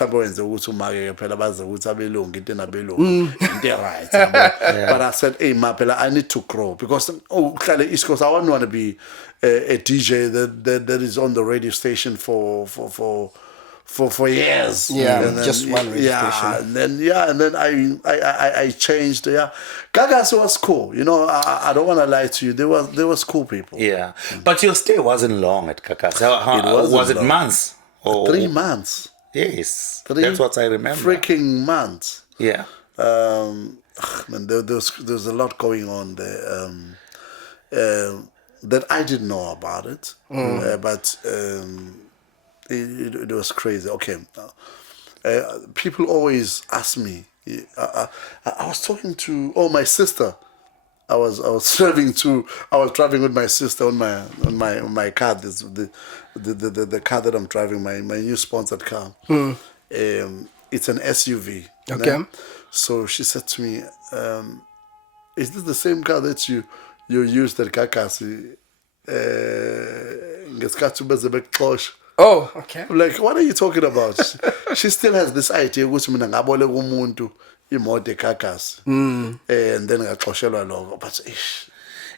said, hey, Mapela, I need to grow because East Coast, I don't want to be a DJ that is on the radio station for years. Yeah, and then, just one radio station. And then I changed. Yeah, Gagasi was cool. You know, I don't want to lie to you. There was cool people. Yeah, but your stay wasn't long at Gagasi. Was it long. Months? Or 3 months. Yes, that's what I remember. Freaking months. Yeah. Man, there's a lot going on there that I didn't know about it, but. It was crazy. Okay, people always ask me. I was talking to my sister. I was traveling with my sister on my car. The car that I'm driving, my new sponsored car. It's an SUV. Okay. Right? So she said to me, "Is this the same car that you used at Gagasi?" Oh, okay. I'm like, what are you talking about? She still has this idea ukuthi mina ngabole kumuntu imoto Gagasi. And then ngaxoshelwa lokho. But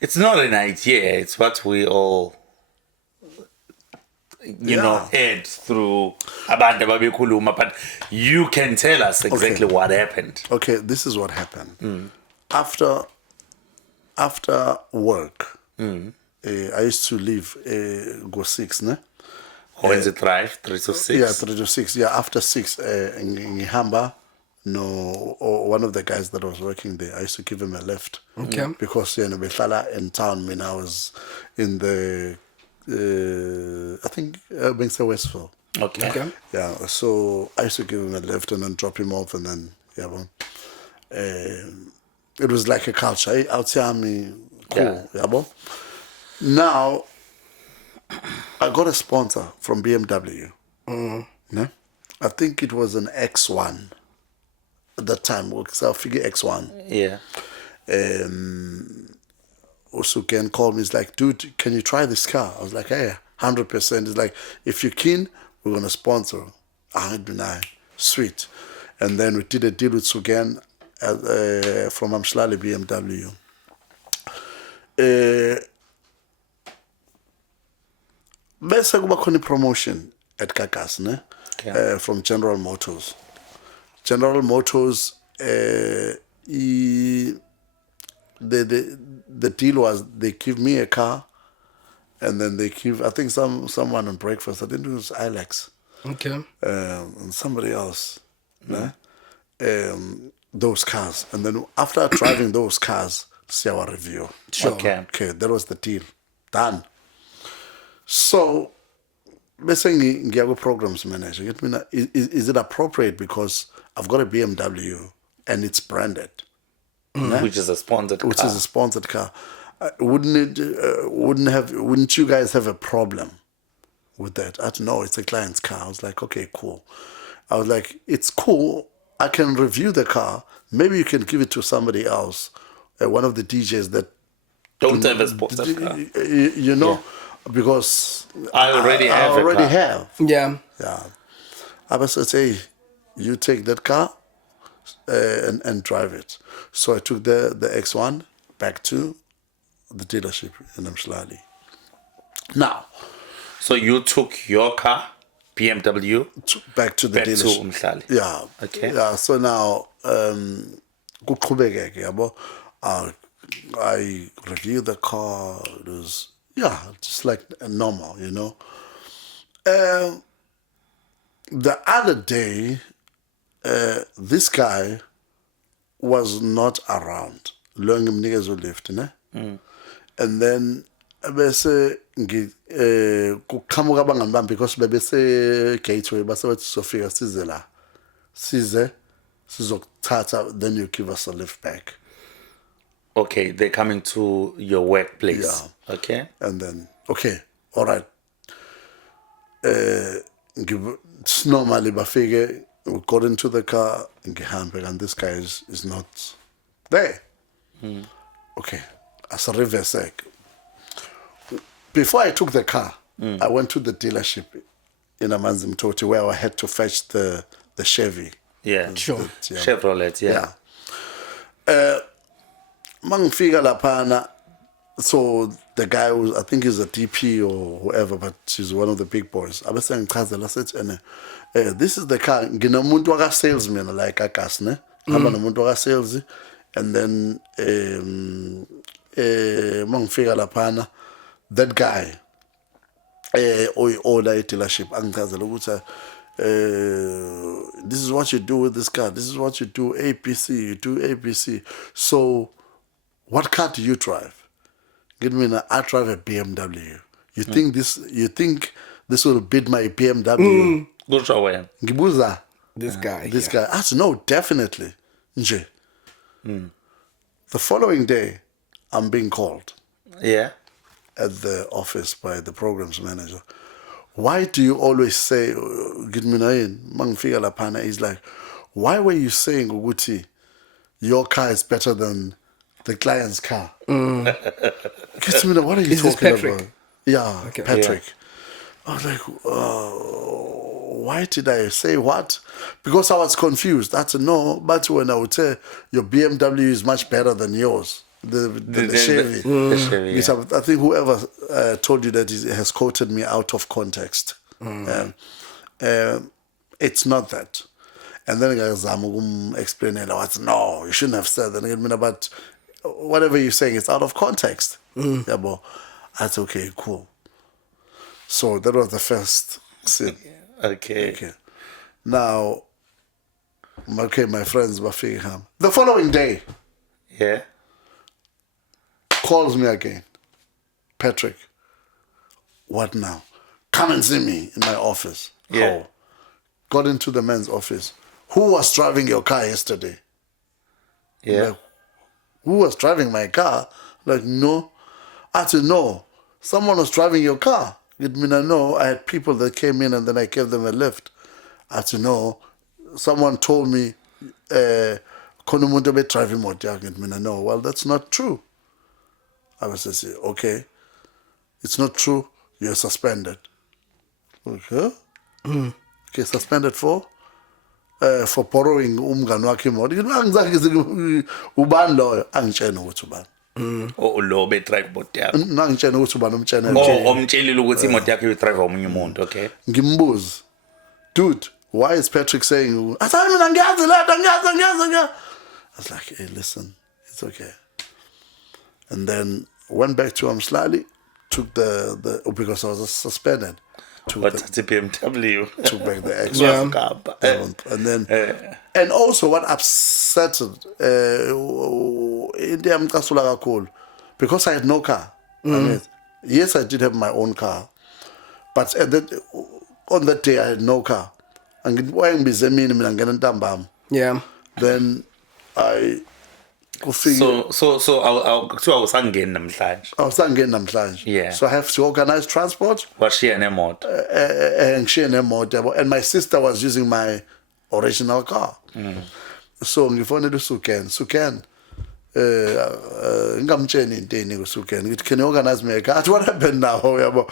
it's not an idea, it's what we all heard through abantu ababekhuluma, but you can tell us exactly what happened. Okay, this is what happened. After work, I used to leave go 6, ne? When is it drive? 3 to 6? Yeah, 3 to 6. Yeah, after 6, in Hamba, or one of the guys that was working there, I used to give him a lift. Okay. Because behlala in town when I was in the, I think, Bengse Westville. Okay. Yeah, so I used to give him a lift and then drop him off and then, it was like a culture. Outside me, cool. Yeah. Now, I got a sponsor from BMW. No? I think it was an X1 at that time. So I figure X1. Yeah. Usuken called me. He's like, dude, can you try this car? I was like, hey, 100%. He's like, if you're keen, we're going to sponsor. I deny. Sweet. And then we did a deal with Sugan from Amshlali BMW. Bese kuba khona promotion at Gagasi, ne? From General Motors. General Motors, the deal was they give me a car, and then they give, I think, someone on breakfast. I think it was Alex. Okay. And somebody else, ne? Those cars, and then after driving those cars, see our review. Sure. Okay, that was the deal. Done. So, bese ngiya programs manager. Is it appropriate because I've got a BMW and it's branded, which is a sponsored car. Which is a sponsored car. Wouldn't you guys have a problem with that? I don't know. It's a client's car. I was like, okay, cool. I was like, it's cool. I can review the car. Maybe you can give it to somebody else, one of the DJs that don't have a sponsored car. You know. Yeah. Because I already have. Yeah. I was say, you take that car and drive it. So I took the X1 back to the dealership in Amshlali. Now. So you took your car, BMW, back to the dealership. To Amshlali. Yeah. Okay. Yeah. So now, I reviewed the car. It was. Yeah, just like normal, you know. The other day, this guy was not around. Long niggas who lived, ne? And then, bese kuqhamuka abangani bami because bebese gateway base bathi sofika size la. Size sizokuthatha, then you give us a lift back. Okay, they're coming to your workplace. Yeah. Okay. And then, okay, all right. Normally, bafike, we got into the car, and this guy is not there. Okay, as a reverse. Before I took the car, I went to the dealership in Amanzim Toti where I had to fetch the Chevy. Yeah, Sure. Chevrolet. Yeah. Mangfika lapana. So the guy was, I think he's a DP or whoever, but he's one of the big boys. I was saying, this is the car. Ginamuntu waka salesman like Akas, ne? Namuntu waka sales, and then mangfika lapana. That guy, or the dealership, this is what you do with this car. This is what you do. APC, you do APC. So, what car do you drive? I drive a BMW. You think this will beat my BMW? Ngibuza. This guy. This guy. I said, no, definitely. Nje. The following day, I'm being called. Yeah. At the office by the programs manager. Why do you always say, Mangfika lapana? He's like, why were you saying, Uguti, your car is better than the client's car? What are you talking about? Yeah, okay. Patrick. Yeah. I was like, why did I say what? Because I was confused. I said, no, but when I would say your BMW is much better than yours, the Chevy. The Chevy, yeah. I think whoever told you that has quoted me out of context. It's not that. And then I explain it. I said, no, you shouldn't have said that. But whatever you're saying, it's out of context. Yeah, but that's okay, cool. So that was the first scene. Okay. Now, my friends were figuring out. The following day, yeah, calls me again. Patrick, what now? Come and see me in my office. Yeah. How? Got into the man's office. Who was driving your car yesterday? Yeah. Like, who was driving my car? Like, no. I said, no. Someone was driving your car. It mean I know. I had people that came in and then I gave them a lift. I said, no. Someone told me, Konumuntu be driving more. It mean I know. Well, that's not true. I was just say, okay. It's not true. You're suspended. Okay. Okay, suspended for borrowing umngani wakhe imoto. Ngizange ubani lo angitshena ukuthi ubani. Lo be drive imoto yakho. Ngangitshena ukuthi ubani umtshena. Omtshelile ukuthi imoto yakho you drive omunye umuntu, okay? Ngimbuza. Dude, why is Patrick saying I said mina ngiyazi la ngiyazi. I was like, hey, listen, it's okay. And then went back to him slightly, took the because I was suspended. What's the BMW? Took back the extra car. And then, and also what upset because I had no car. I mean, yes, I did have my own car, but on that day I had no car. And yeah. Then I. So I was hanging namhlanje. Yeah. So I have to organize transport. Was she an emote? And she an emote. And my sister was using my original car. So ngifone Suken. Ngamtsheni inteni kuSuken. Can you organize me a car? What happened now? Yabo.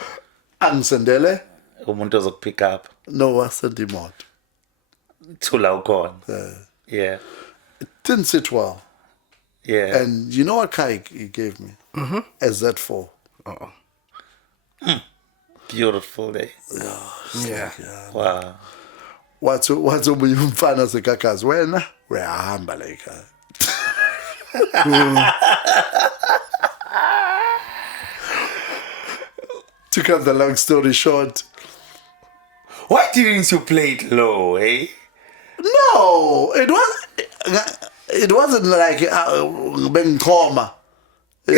Angisendele. Umuntu ozokupick up. No, I sent him out. Thula ukhona. Yeah. It didn't sit well. Yeah. And you know what car he gave me? A Z4. Beautiful day. Yeah. Wow. What's umfana sekakazi wena uyahamba like To cut the long story short, why didn't you play it low, eh? No, it wasn't like bengkhoma. No,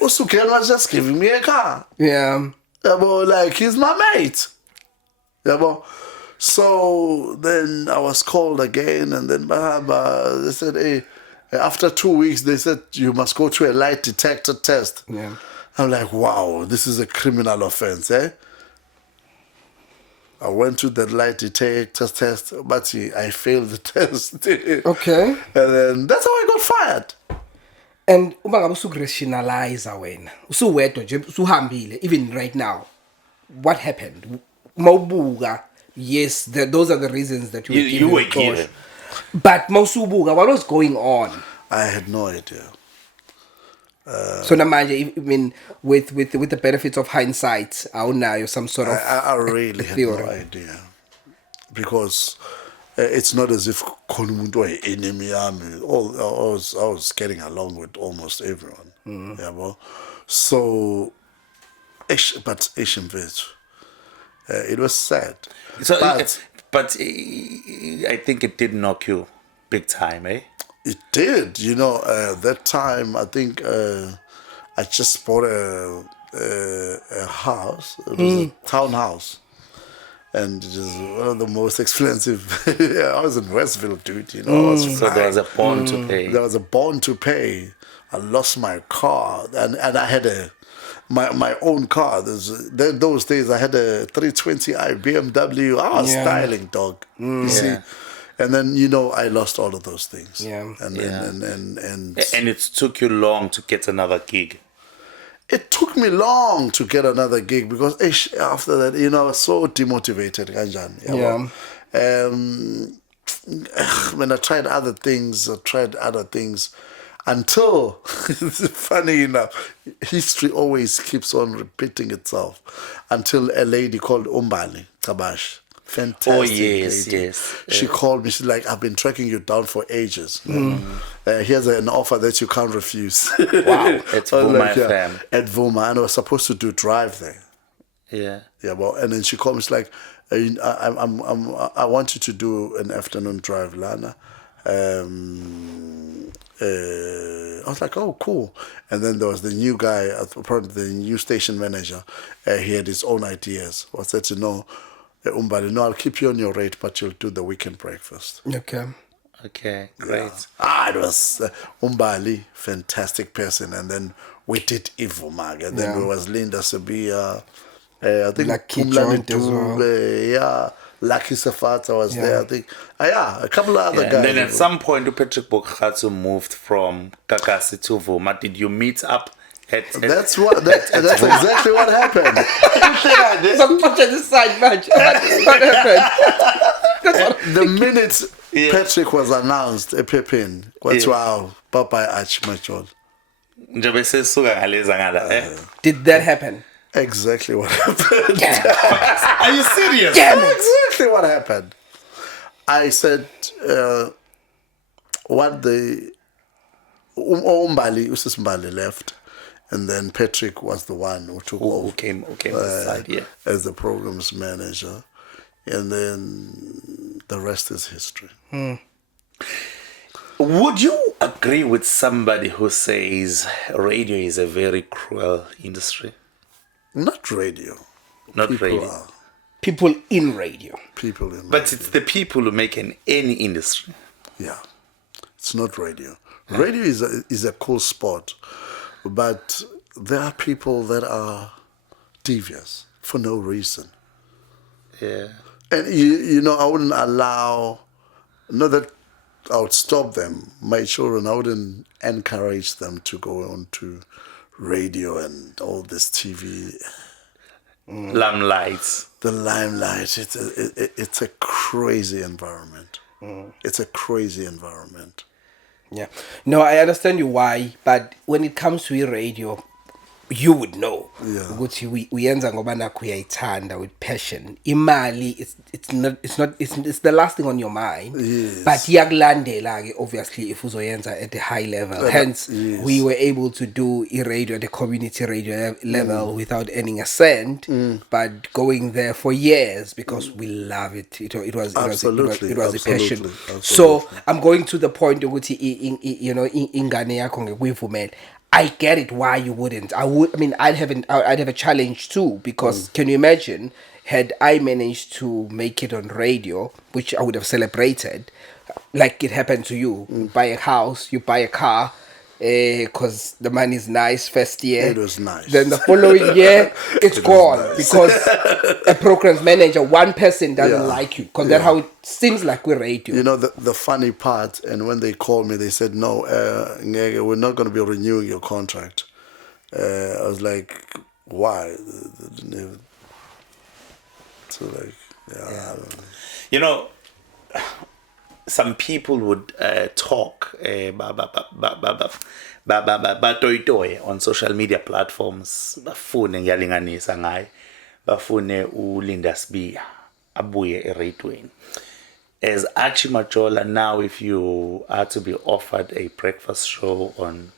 Usuken was just giving me a car. Yeah. Like he's my mate. So then I was called again, and then they said, hey, after 2 weeks, they said you must go to a lie detector test. Yeah. I'm like, wow, this is a criminal offense, eh? I went to the lie detector test, but I failed the test. Okay. And then that's how I got fired. And uma ngabe usu-rationalize wena usuwedwa nje usuhambile even right now, what happened? Mawubuka, yes, those are the reasons that you were given. But mawusubuka, what was going on? I had no idea. So namanje, I mean, with the benefits of hindsight, awunayo some sort of I really had theory. no idea, because it's not as if konumuntu was enemy army. I was getting along with almost everyone. Yeah, well, so, but it was sad. So, but I think it did knock you big time, eh? It did, that time I think I just bought a house. It was a townhouse, and it is one of the most expensive. I was in Westville, dude. I was So there was a bond to pay. There was a bond to pay. I lost my car, and I had my own car. Those days I had a 320i BMW. I was styling, dog. You see. And then I lost all of those things. Yeah. And it took you long to get another gig. It took me long to get another gig, because after that, I was so demotivated. When I tried other things, until, funny enough, history always keeps on repeating itself, until a lady called Umbali Tabash. Fantastic lady. She called me. She's like, I've been tracking you down for ages. Here's an offer that you can't refuse. Wow. At Vuma FM. At Vuma. And I was supposed to do drive there. Yeah. Yeah, well, and then she called me. She's like, I want you to do an afternoon drive, Lana. I was like, oh, cool. And then there was the new guy, apparently the new station manager. He had his own ideas. I said, Umbali, no, I'll keep you on your rate, but you'll do the weekend breakfast. Okay, great. It was Umbali, fantastic person. And then we did Ivumag. And then there was Linda Sabia. I think Lucky joined as well. Lucky Safata was there. I think, a couple of other guys. And then at some point, Patrick Bokhatsu moved from Gagasi to Vuma. Did you meet up? That's exactly what happened. Some much at the side match. What happened? The minute Patrick was announced, a Pepin, wow, bye-bye Archie Majola. Did that happen? Exactly what happened. Are you serious? Exactly what happened. I said, what the Umbali left. And then Patrick was the one who took over. Who came aside, as the program's manager. And then the rest is history. Would you agree with somebody who says radio is a very cruel industry? Not radio. People in radio. But it's the people who make any industry. Yeah. It's not radio. Radio is a cool sport. But there are people that are devious for no reason. Yeah. And, I wouldn't allow, not that I would stop them, my children, I wouldn't encourage them to go on to radio and all this TV. Limelights. The limelight. It's a crazy environment. It's a crazy environment. Yeah. No, I understand you why, but when it comes to radio, you would know. Ukuthi uyenza ngoba nakho uyayithanda with passion. Imali it's the last thing on your mind. Yes. But iyakulandela ke obviously if uzoyenza at a high level. Hence we were able to do radio at a community radio level without earning a cent, but going there for years because we love it. It was a passion. So I'm going to the point ukuthi ingane yakho ngekuyivumela. I get it why you wouldn't. I'd have a challenge too, because can you imagine had I managed to make it on radio, which I would have celebrated, like it happened to you. You buy a house, you buy a car, because the money is nice first year. It was nice. Then the following year, it's gone because a programs manager, one person doesn't like you because that's how it seems like we rate you. You know, the funny part, and when they called me, they said, no, we're not going to be renewing your contract. I was like, why? So like, I don't know. You know, some people would talk on social media platforms. Bafune ngiyalinganisa ngaye. Bafune uLinda Sibiya abuye eRadioweni. As Archie Majola, now if you are to be offered a breakfast show on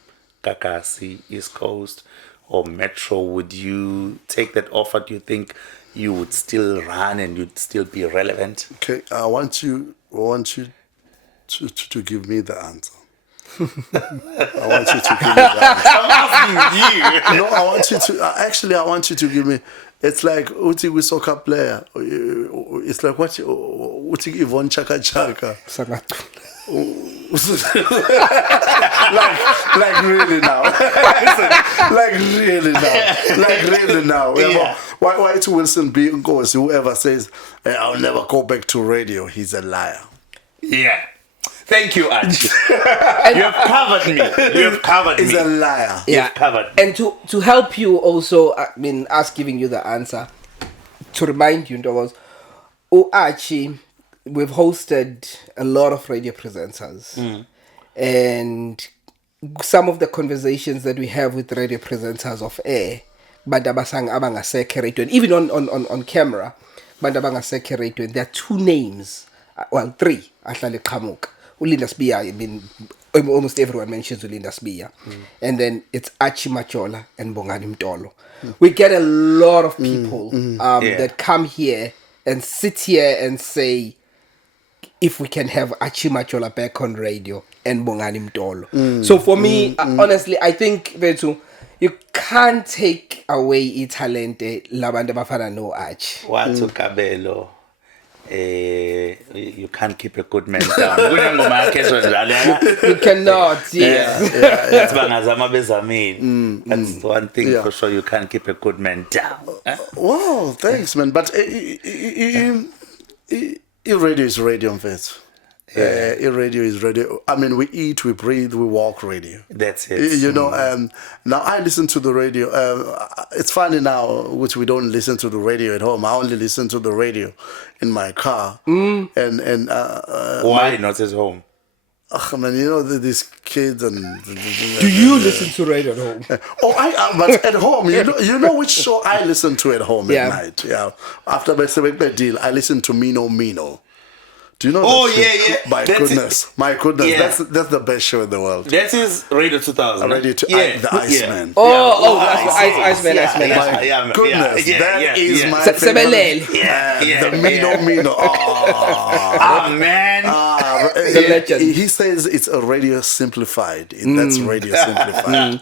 Gagasi, East Coast or Metro, would you take that offer? Do you think you would still run and you'd still be relevant? Okay, I want you to give me the answer. I want you to give me the answer. I'm asking you. No, I want you to. I want you to give me. It's like uti we soccer player. It's like what uti Yvonne Chaka Chaka. like really now. like really now. Yeah. Why to Wilson B goes? Whoever says I'll never go back to radio, he's a liar. Yeah. Thank you, Archie. You have covered me. He's a liar. Yeah. You've covered me. And to help you also, I mean, us giving you the answer, to remind you, Archie, we've hosted a lot of radio presenters. And some of the conversations that we have with radio presenters of air, Bandabasang Abangaseke radio, and even on camera, Bandabangaseke radio, there are two names, three, Ahlale Kamuk. Ulinda Sibiya, I mean, almost everyone mentions Ulinda Sibiya. And then it's Archie Majola and Bongani Mtolo. We get a lot of people that come here and sit here and say, if we can have Archie Majola back on radio and Bongani Mtolo. So for me, honestly, I think you can't take away Italente Labanda Bafana no Archie. Watu Kabelo. You can't keep a good man down. You cannot, yes. That's one thing for sure. You can't keep a good man down. Wow, thanks, man. But radio is radio, in fact. Radio is radio. I mean, we eat, we breathe, we walk radio. That's it. You know, now I listen to the radio. It's funny now, which we don't listen to the radio at home. I only listen to the radio in my car. And why not at home? Man, you know, these kids and... Do you listen to radio at home? But at home, you know which show I listen to at home at night? Yeah. After my Sebekbe deal, I listen to Mino. Do you know? Oh yeah. My goodness. Yeah. That's the best show in the world. That is Radio 2000. The Iceman. Iceman. My goodness, that is my favorite. The Mino. Oh man. The legend. He says it's a radio simplified. That's radio simplified.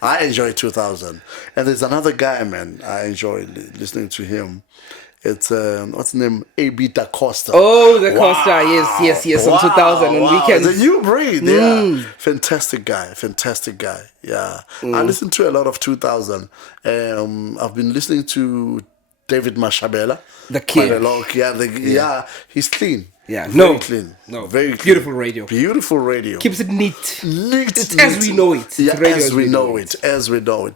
I enjoy 2000. And there's another guy, man. I enjoy listening to him. It's what's the name? A.B. Da Costa. Oh, Da Costa, yes. On 2000 on weekends. The new breed, yeah. Fantastic guy. Yeah. I listen to a lot of 2000. I've been listening to David Mashabela. The kid. He's clean. Yeah, very clean. Very clean. Beautiful radio. Keeps it neat. It's as we know it. Yeah, as we know it.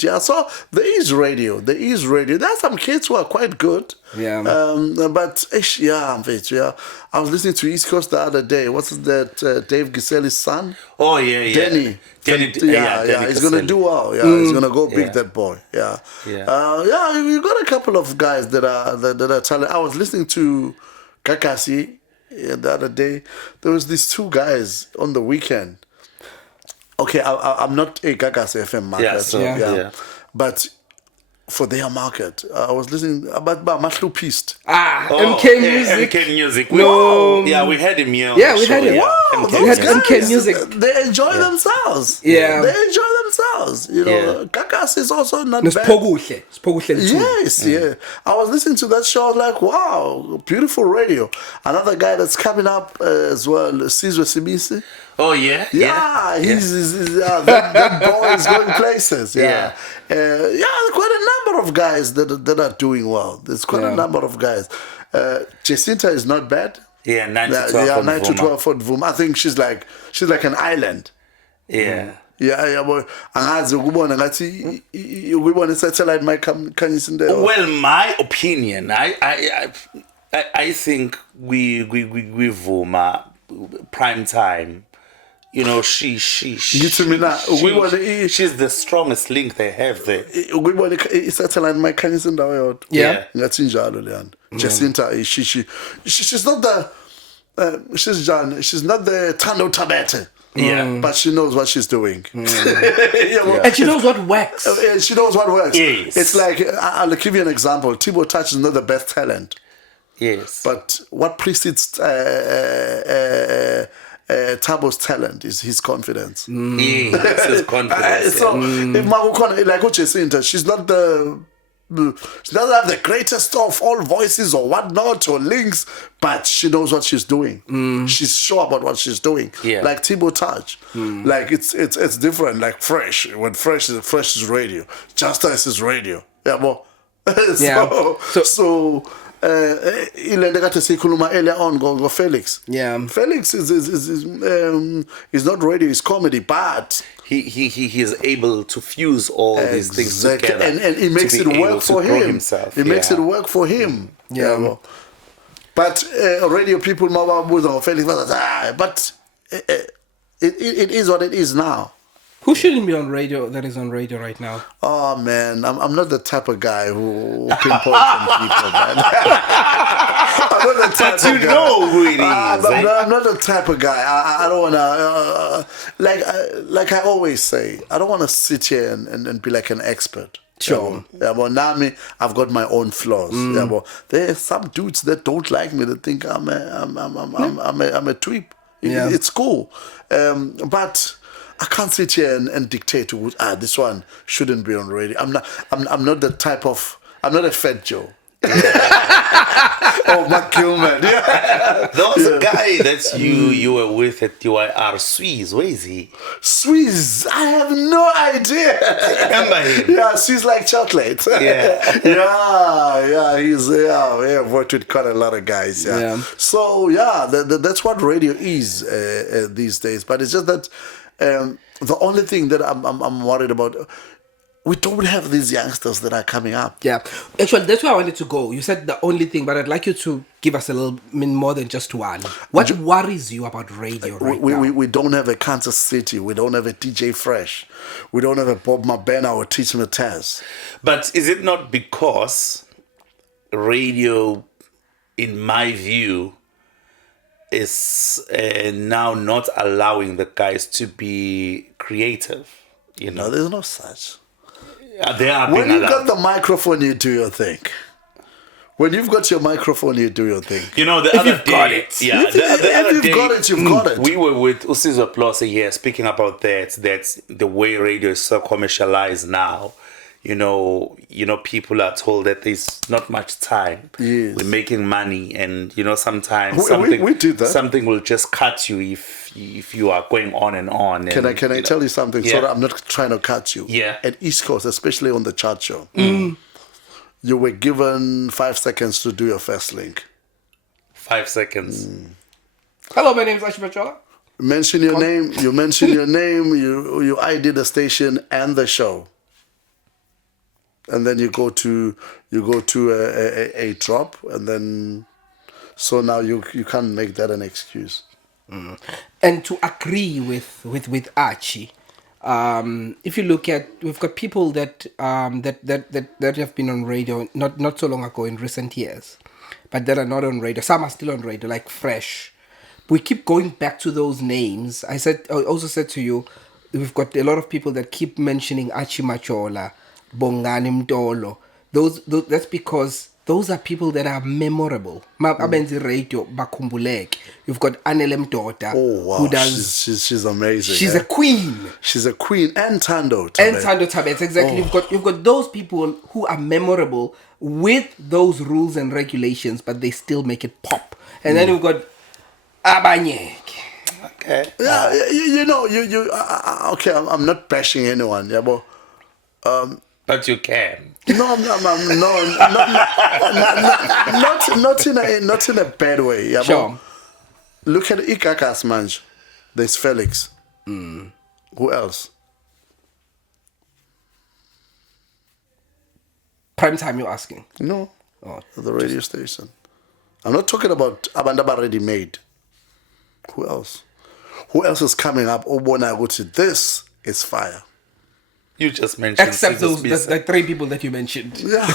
Yeah, so there is radio. There are some kids who are quite good. Yeah. But I was listening to East Coast the other day. What's that? Dave Gisele's son? Oh yeah. Denny. He's gonna do well. Yeah, he's gonna go big. That boy. Yeah. We got a couple of guys that are talented. I was listening to Gagasi the other day. There was these two guys on the weekend. Okay, I'm not a Gagasi FM market, but for their market, I was listening about Matlu Pist. MK Music. We had him here. We had him. Wow, we had MK Music. They enjoy themselves. Yeah, they enjoy themselves. else. You know, Gagasi is also not bad. Yes, yeah. I was listening to that show. I was like, wow, beautiful radio. Another guy that's coming up as well, Sizwe Sibisi. Oh yeah, that boy is going places. Quite a number of guys that are doing well. There's quite a number of guys. Jacinta is not bad. Yeah, 9 to 12. 9 to 12 for Vuma. I think she's like an island. Yeah. Yeah, boy. Angazi ukubona ngathi ukubona satellite might come khanyisa into. Well, my opinion, I think we Vuma prime time. You know, she's the strongest link they have there. Satellite might khanyisa indawo yodwa. Yeah. Ngathi njalo leyana. Jacinta she's not the she's not the Tando Tabete. Yeah, but she knows what she's doing. And she knows what works. She knows what works. Yes. It's like, I'll give you an example. Thibaut Touch is not the best talent. Yes. But what precedes Tabo's talent is his confidence. Yes, his confidence. So, if Makukona, like Jacinta, she doesn't have the greatest of all voices or whatnot or links, but she knows what she's doing. She's sure about what she's doing. Yeah. Like Thibaut Touch. Like it's different. Like Fresh. When Fresh is radio. Justice is radio. Yeah, well. So ilende kade sikhuluma earlier on go Felix. Yeah. Felix is not radio, it's comedy, but he is able to fuse all these things together, and he makes it work for him. He makes it work for him. Yeah. But radio people, Felix, but it is what it is now. Who shouldn't be on radio that is on radio right now? Oh man, I'm not the type of guy who pinpoints on people, man. I'm not the type of guy. You know who it is. I'm not the type of guy. I don't wanna like I always say, I don't wanna sit here and be like an expert. Sure. Yeah, but now I've got my own flaws. Yeah, but there are some dudes that don't like me that think I'm a tweep. Yeah. It's cool, but I can't sit here and dictate to this one shouldn't be on radio. I'm not the type of. I'm not a Fat Joe. Oh, Mark Gilman. Yeah. There was a guy that you were with at DYR, Swiss. Where is he? Swiss, I have no idea. Remember him? Yeah, Swiss like chocolate. Yeah. I've worked with quite a lot of guys. Yeah. So that's what radio is these days. But it's just that the only thing that I'm worried about. We don't have these youngsters that are coming up. Yeah. Actually, that's where I wanted to go. You said the only thing, but I'd like you to give us a little more than just one. What worries you about radio now? We don't have a Kansas City. We don't have a DJ Fresh. We don't have a Bob Mabena or Teach Mataz. But is it not because radio, in my view, is now not allowing the guys to be creative? You know, no, there's no such. They are when you've got the microphone, you do your thing. When you've got your microphone, you do your thing. You know, the other day, you've got it. We were with Usizo Plus here speaking about that the way radio is so commercialized now. You know, people are told that there's not much time. Yes. We're making money, and sometimes we do that. Something will just cut you if you are going on and on. Can I tell you something? Yeah. Sorry, I'm not trying to cut you. Yeah. At East Coast, especially on the chart show, you were given 5 seconds to do your first link. 5 seconds. Hello, my name is Archie Majola. Mention your name. You mention your name. You ID the station and the show. And then you go to a drop, and then so now you can't make that an excuse. And to agree with Archie, if you look at, we've got people that have been on radio not so long ago in recent years, but that are not on radio. Some are still on radio, like Fresh. We keep going back to those names. I also said to you, we've got a lot of people that keep mentioning Archie Majola, Bongani Mtolo. That's because those are people that are memorable. Abenzi radio bakhumbuleke. You've got Anele Mdoda, who does. She's amazing. She's a queen. She's a queen, and Tando Tabet. And Tando Tabet, exactly. You've got those people who are memorable with those rules and regulations, but they still make it pop. And then you've got Abanyek. Okay. Yeah, okay, I'm not bashing anyone, yeah, but but you can. No, not in a bad way, yeah. Sure. But look at Gagasi Manj. There's Felix. Who else? Prime time, you're asking? No. The radio station. I'm not talking about Abandaba Ready Made. Who else? Who else is coming up? This is fire. You just mentioned except those the three people that you mentioned. Yeah.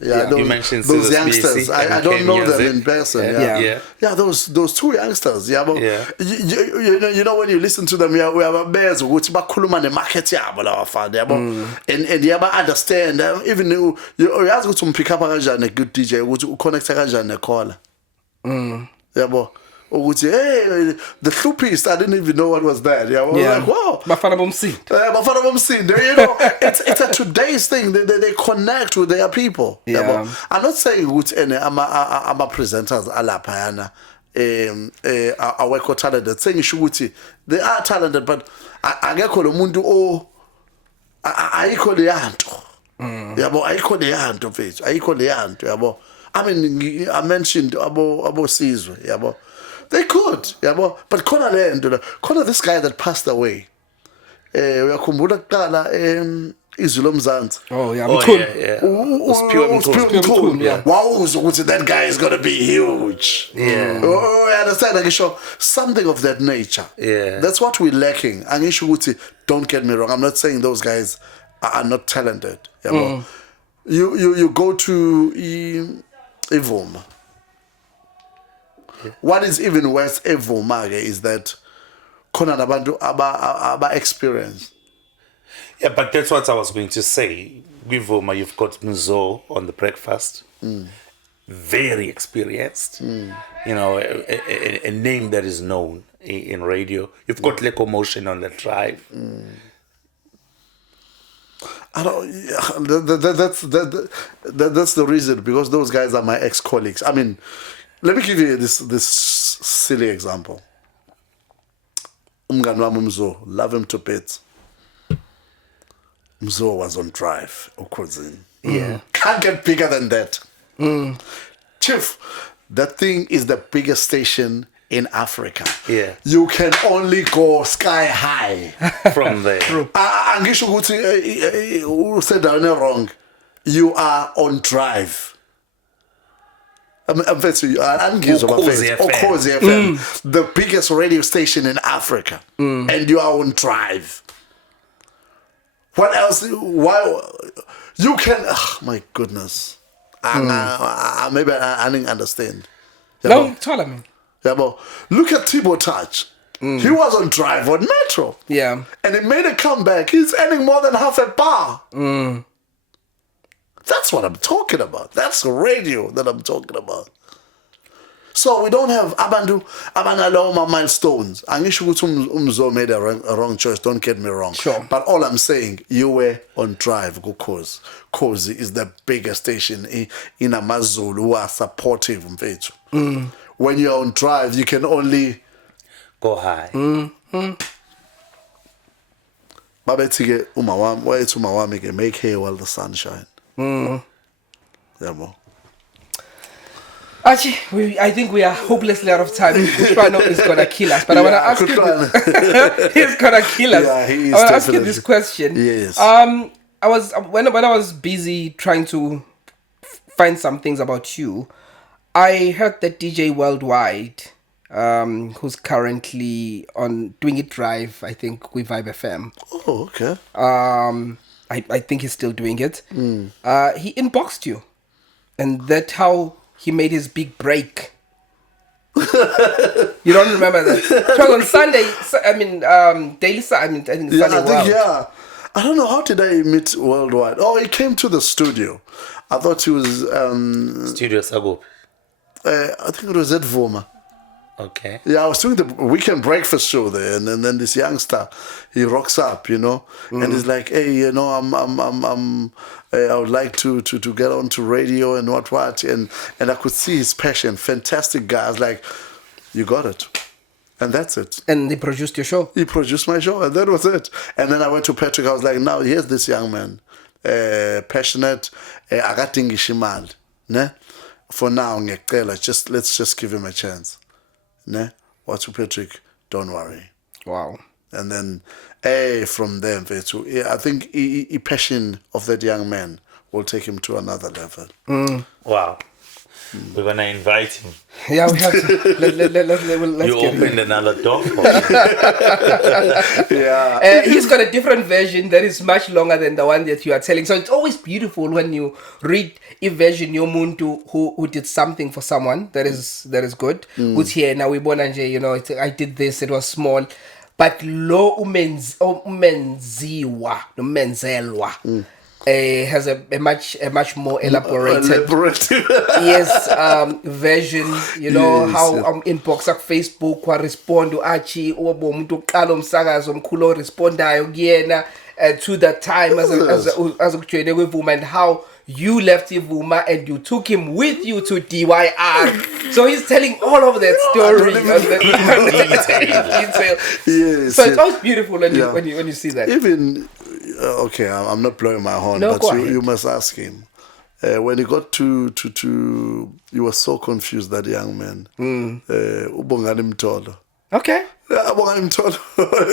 You mentioned those youngsters. I don't know them in person. Yeah. Those two youngsters. Yeah, but you know when you listen to them, we have bears which bakuluma the market and you understand. Even you ask to pick up a good DJ, which connect a caller. Yeah, but. Hey, the flupist, I didn't even know what was that. Yeah, like, wow. Bafana Bomsi. You know, it's a today's thing. They connect with their people. Yeah. I'm not saying I'm a presenters alapayana. I work with talented. Saying they are talented, but I get called Mundu I call the aunt. Yeah, but I call the aunt of it. I call the aunt. Yeah, but I mean, I mentioned about Caesar. Yeah, but. They could, yeah, but Kona this guy that passed away. Uyakumbula kala Izulu Mzansi. Oh yeah, yeah. Wow, so that guy is gonna be huge. Yeah. I understand. I show something of that nature. Yeah. That's what we're lacking. Don't get me wrong. I'm not saying those guys are not talented. Yeah, you go to Vuma. What is even worse, Vuma, is that Kona Nabandu aba experience. Yeah, but that's what I was going to say. With Vuma, you've got Mzo on the breakfast. Very experienced. You know, a name that is known in radio. You've got Locomotion on the drive. I don't. That's the reason, because those guys are my ex-colleagues. I mean, let me give you this silly example. Mzo, love him to bits. Mzo was on drive. Yeah. Can't get bigger than that. Chief, that thing is the biggest station in Africa. Yeah. You can only go sky high from there. Angisho who said that wrong. You are on drive. Ukhozi FM, the biggest radio station in Africa, and you are on drive. What else? Why you can? Oh, my goodness, maybe I didn't understand. No, tell me. Yeah, but look at Thibaut Touch. He was on drive on Metro. Yeah, and he made a comeback. He's earning more than half a bar. That's what I'm talking about. That's radio that I'm talking about. So we don't have Abanaloma milestones. Angisho Umzo made a wrong choice. Don't get me wrong. Sure. But all I'm saying, you were on drive. Because Kozi is the biggest station in Amazulu who are supportive. When you're on drive, you can only go high. Babetike umawami, why it's umawami make hay while the sun shine. Archie, I think we are hopelessly out of time. Pushpano is gonna kill us, but I want to ask you. He's gonna kill us. Yeah, he is. I want to ask you this question. Yes. I was when I was busy trying to find some things about you, I heard that DJ Worldwide, who's currently on doing it drive, I think with Vibe FM. Oh, okay. I think he's still doing it. He inboxed you, and that's how he made his big break. You don't remember that? It was on Sunday. I think Sunday World. I don't know, how did I meet Worldwide? Oh, he came to the studio. I thought he was... Studio Sago. I think it was at Vuma. Okay. Yeah, I was doing the weekend breakfast show there, and then this youngster, he rocks up, and he's like, "Hey, I would like to get onto radio and what, and I could see his passion. Fantastic guy. I was like, you got it, and that's it. And he produced your show. He produced my show, and that was it. And then I went to Patrick. I was like, now here's this young man, passionate, akadingisha imali, ne? For now, let's just give him a chance. Ne? What's Patrick? Don't worry. Wow. And then, from there, I think the passion of that young man will take him to another level. Wow. We're going to invite him. Yeah, we have to. Let's you get opened him. another door for him. Yeah. He's got a different version that is much longer than the one that you are telling. So it's always beautiful when you read a version yomuntu who did something for someone that is good. Good here now we bonanje, I did this, it was small. But lo umenziwa, no menzelwa. Has a much more elaborated version, how inbox ak Facebook wa respond Archie obo umuntu oqala umsakazo omkhulu respondayo kuyena to that time as ukujwayele kweVuma, and how you left Vuma and you took him with you to DYR. So he's telling all of that story on the detail. Yes, So it's always beautiful when you see that. Even okay, I'm not blowing my horn, No, but you must ask him. When he got to he was so confused, that young man. Ubongani Mtolo. Okay. Ubongani Mtolo.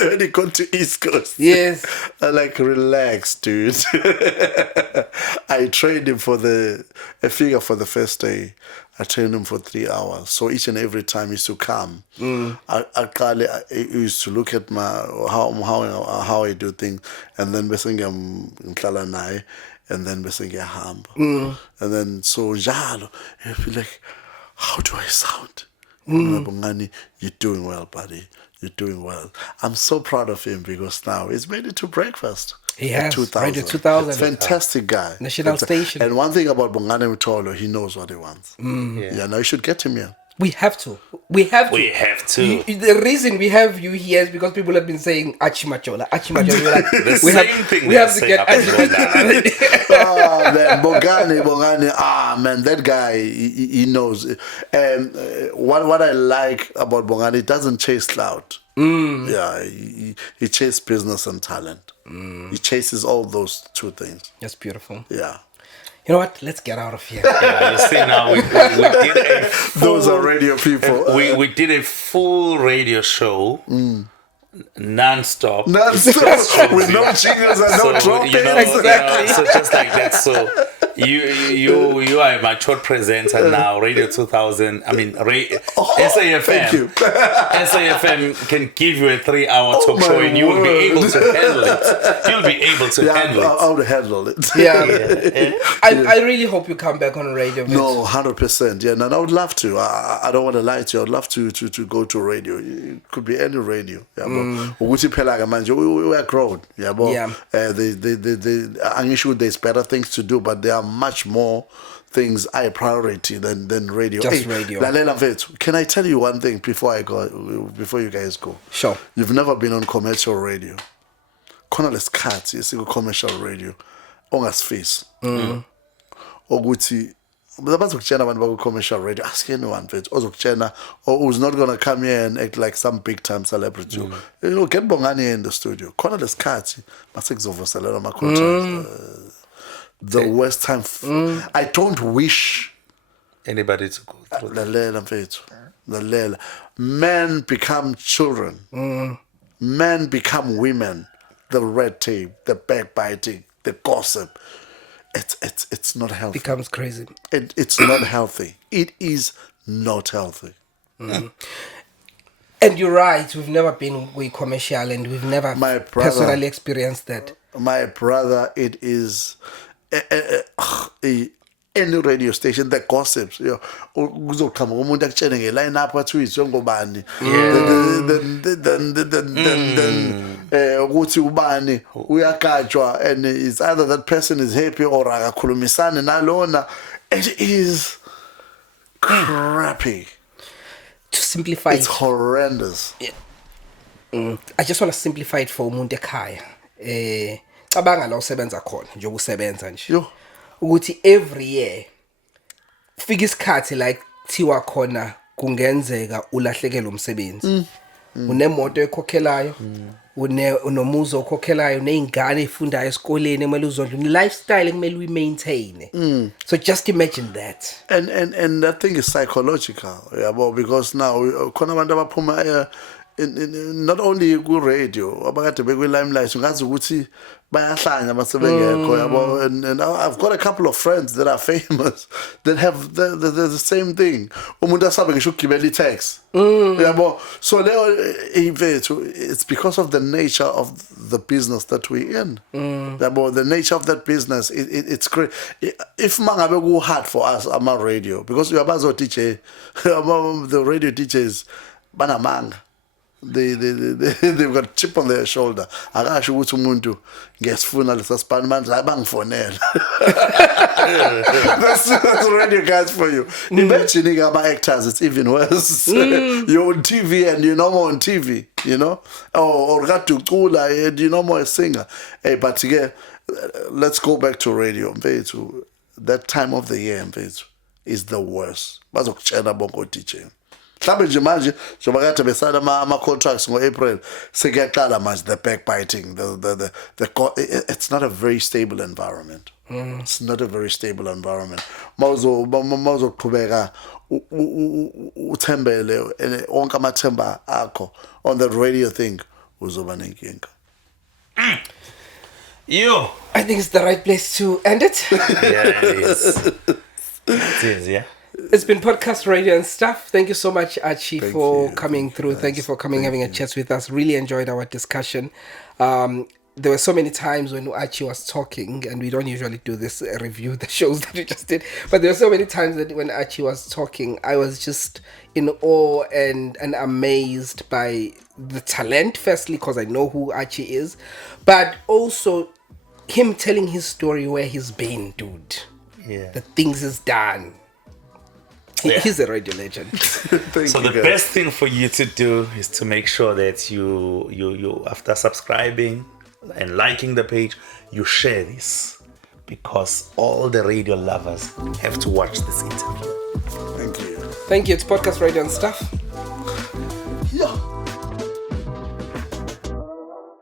When he got to East Coast. Yes. I like, relax, dude. I trained him for the first day. I trained him for 3 hours. So each and every time he used to come, I used to look at how I do things, and then ngihlala and then ngiyahamba. And then so njalo, he'd be like, how do I sound? Bongani, you're doing well, buddy. You're doing well. I'm so proud of him because now he's made it to breakfast. He has. 2000. Radio 2000. Fantastic guy. National station. And one thing about Bongani Mtolo, he knows what he wants. Yeah, now you should get him here. We have to. We have to. The reason we have you here is because people have been saying Archie Majola. We're like, we have to get Archie Majola. Man, Bongani. Man, that guy, he knows. And what I like about Bongani, he doesn't chase clout. Yeah, he chases business and talent. He chases all those two things. That's beautiful. Yeah. You know what? Let's get out of here. Yeah, you see now we did a full, those are radio people. We did a full radio show. Non-stop with no jingles and no dropping. Exactly. So just like that. So you are a matured presenter now. Radio 2000. I mean, SAFM. Thank you. SAFM can give you a 3-hour talk show, and you will be able to handle it. You'll be able to handle it. I would handle it. Yeah. I really hope you come back on radio. No, 100%. Yeah, and I would love to. I don't want to lie to you. I'd love to go to radio. It could be any radio. Yeah, ukuthi phela ke manje we are grown, yabo. I'm sure there's better things to do, but there are much more things high priority than radio. Just radio. Lalela mfethu, can I tell you one thing before you guys go? Sure. You've never been on commercial radio. Khona lesikhathi commercial radio ongasifisi. Ukuthi bazokutshela abantu baku-commercial radio, ask anyone mfethu ozokutshela or who's not going to come here and act like some big time celebrity. Get Bongani in the studio. Khona lesikhathi mase kuzovuselela ama-contracts. The worst time. I don't wish anybody to go through that. Men become children. Men become women. The red tape, the backbiting, the gossip. It's not healthy. Becomes crazy. It's not healthy. It is not healthy. And you're right. We've never been with commercial, and we've never personally experienced that. My brother, it is any radio station that gossips. Uzokama umuntu akutshele ngeline up wathi uyizwe ngobani. Then ukuthi ubani uyakatshwa, and it's either that person is happy or akakhulumisani nalona. It is crappy. To simplify it's horrendous. I just want to simplify it for umuntu ekhaya. Cabanga la usebenza khona nje ukusebenza nje. Ukuthi every year fika isikhathi like thiwa khona kungenzeka ulahlekele umsebenzi. Unemoto ekhokhelayo, unomuzi okhokhelayo, neingane efundayo esikoleni emele uzondla, lifestyle kumele uyimaintain. So just imagine that. And that thing is psychological, because now khona abantu abaphuma not only ku radio abakade bekwe limelight ungazi ukuthi bayahlanya masebengekho yabo, and I've got a couple of friends that are famous that have the same thing. Umuntu asabe ngisho ukugibela itaxi yabo, so it's because of the nature of the business that we in. Yabo, the nature of that business, it's great. If mangabe ku hard for us ama radio, because uyabazo DJ the radio DJs banamanga. They've got a chip on their shoulder. Akasho ukuthi umuntu ngesifuna lesa span manje abangifonela. That's radio guys for you. Imagine about actors, it's even worse. You're on TV and you're no more on TV, you know? Or got to cula and you're no more a singer. Hey, but again, let's go back to radio. That time of the year is the worst. Bazokutshela bonke DJ. Mhlawumbe nje manje njengoba kade besana ama-contracts ngo-April sekuyaqala manje the backbiting, it's not a very stable environment. It's not a very stable environment. Mawuzoqhubeka uthembele onke amathemba akho on that radio thing, uzoba nenkinga. I think it's the right place to end it. Yeah, it is. It is, yeah. It's been podcast radio and stuff. Thank you so much, Archie, for coming through. Thank you for coming, having a chat with us. Really enjoyed our discussion. There were so many times when Archie was talking, and we don't usually do this review the shows that we just did, but there were so many times that when Archie was talking, I was just in awe and amazed by the talent, firstly, because I know who Archie is, but also him telling his story, where he's been, dude. Yeah. The things he's done. He's a radio legend. So the best thing for you to do is to make sure that you after subscribing and liking the page, you share this, because all the radio lovers have to watch this interview. Thank you. Thank you. It's podcast radio and stuff.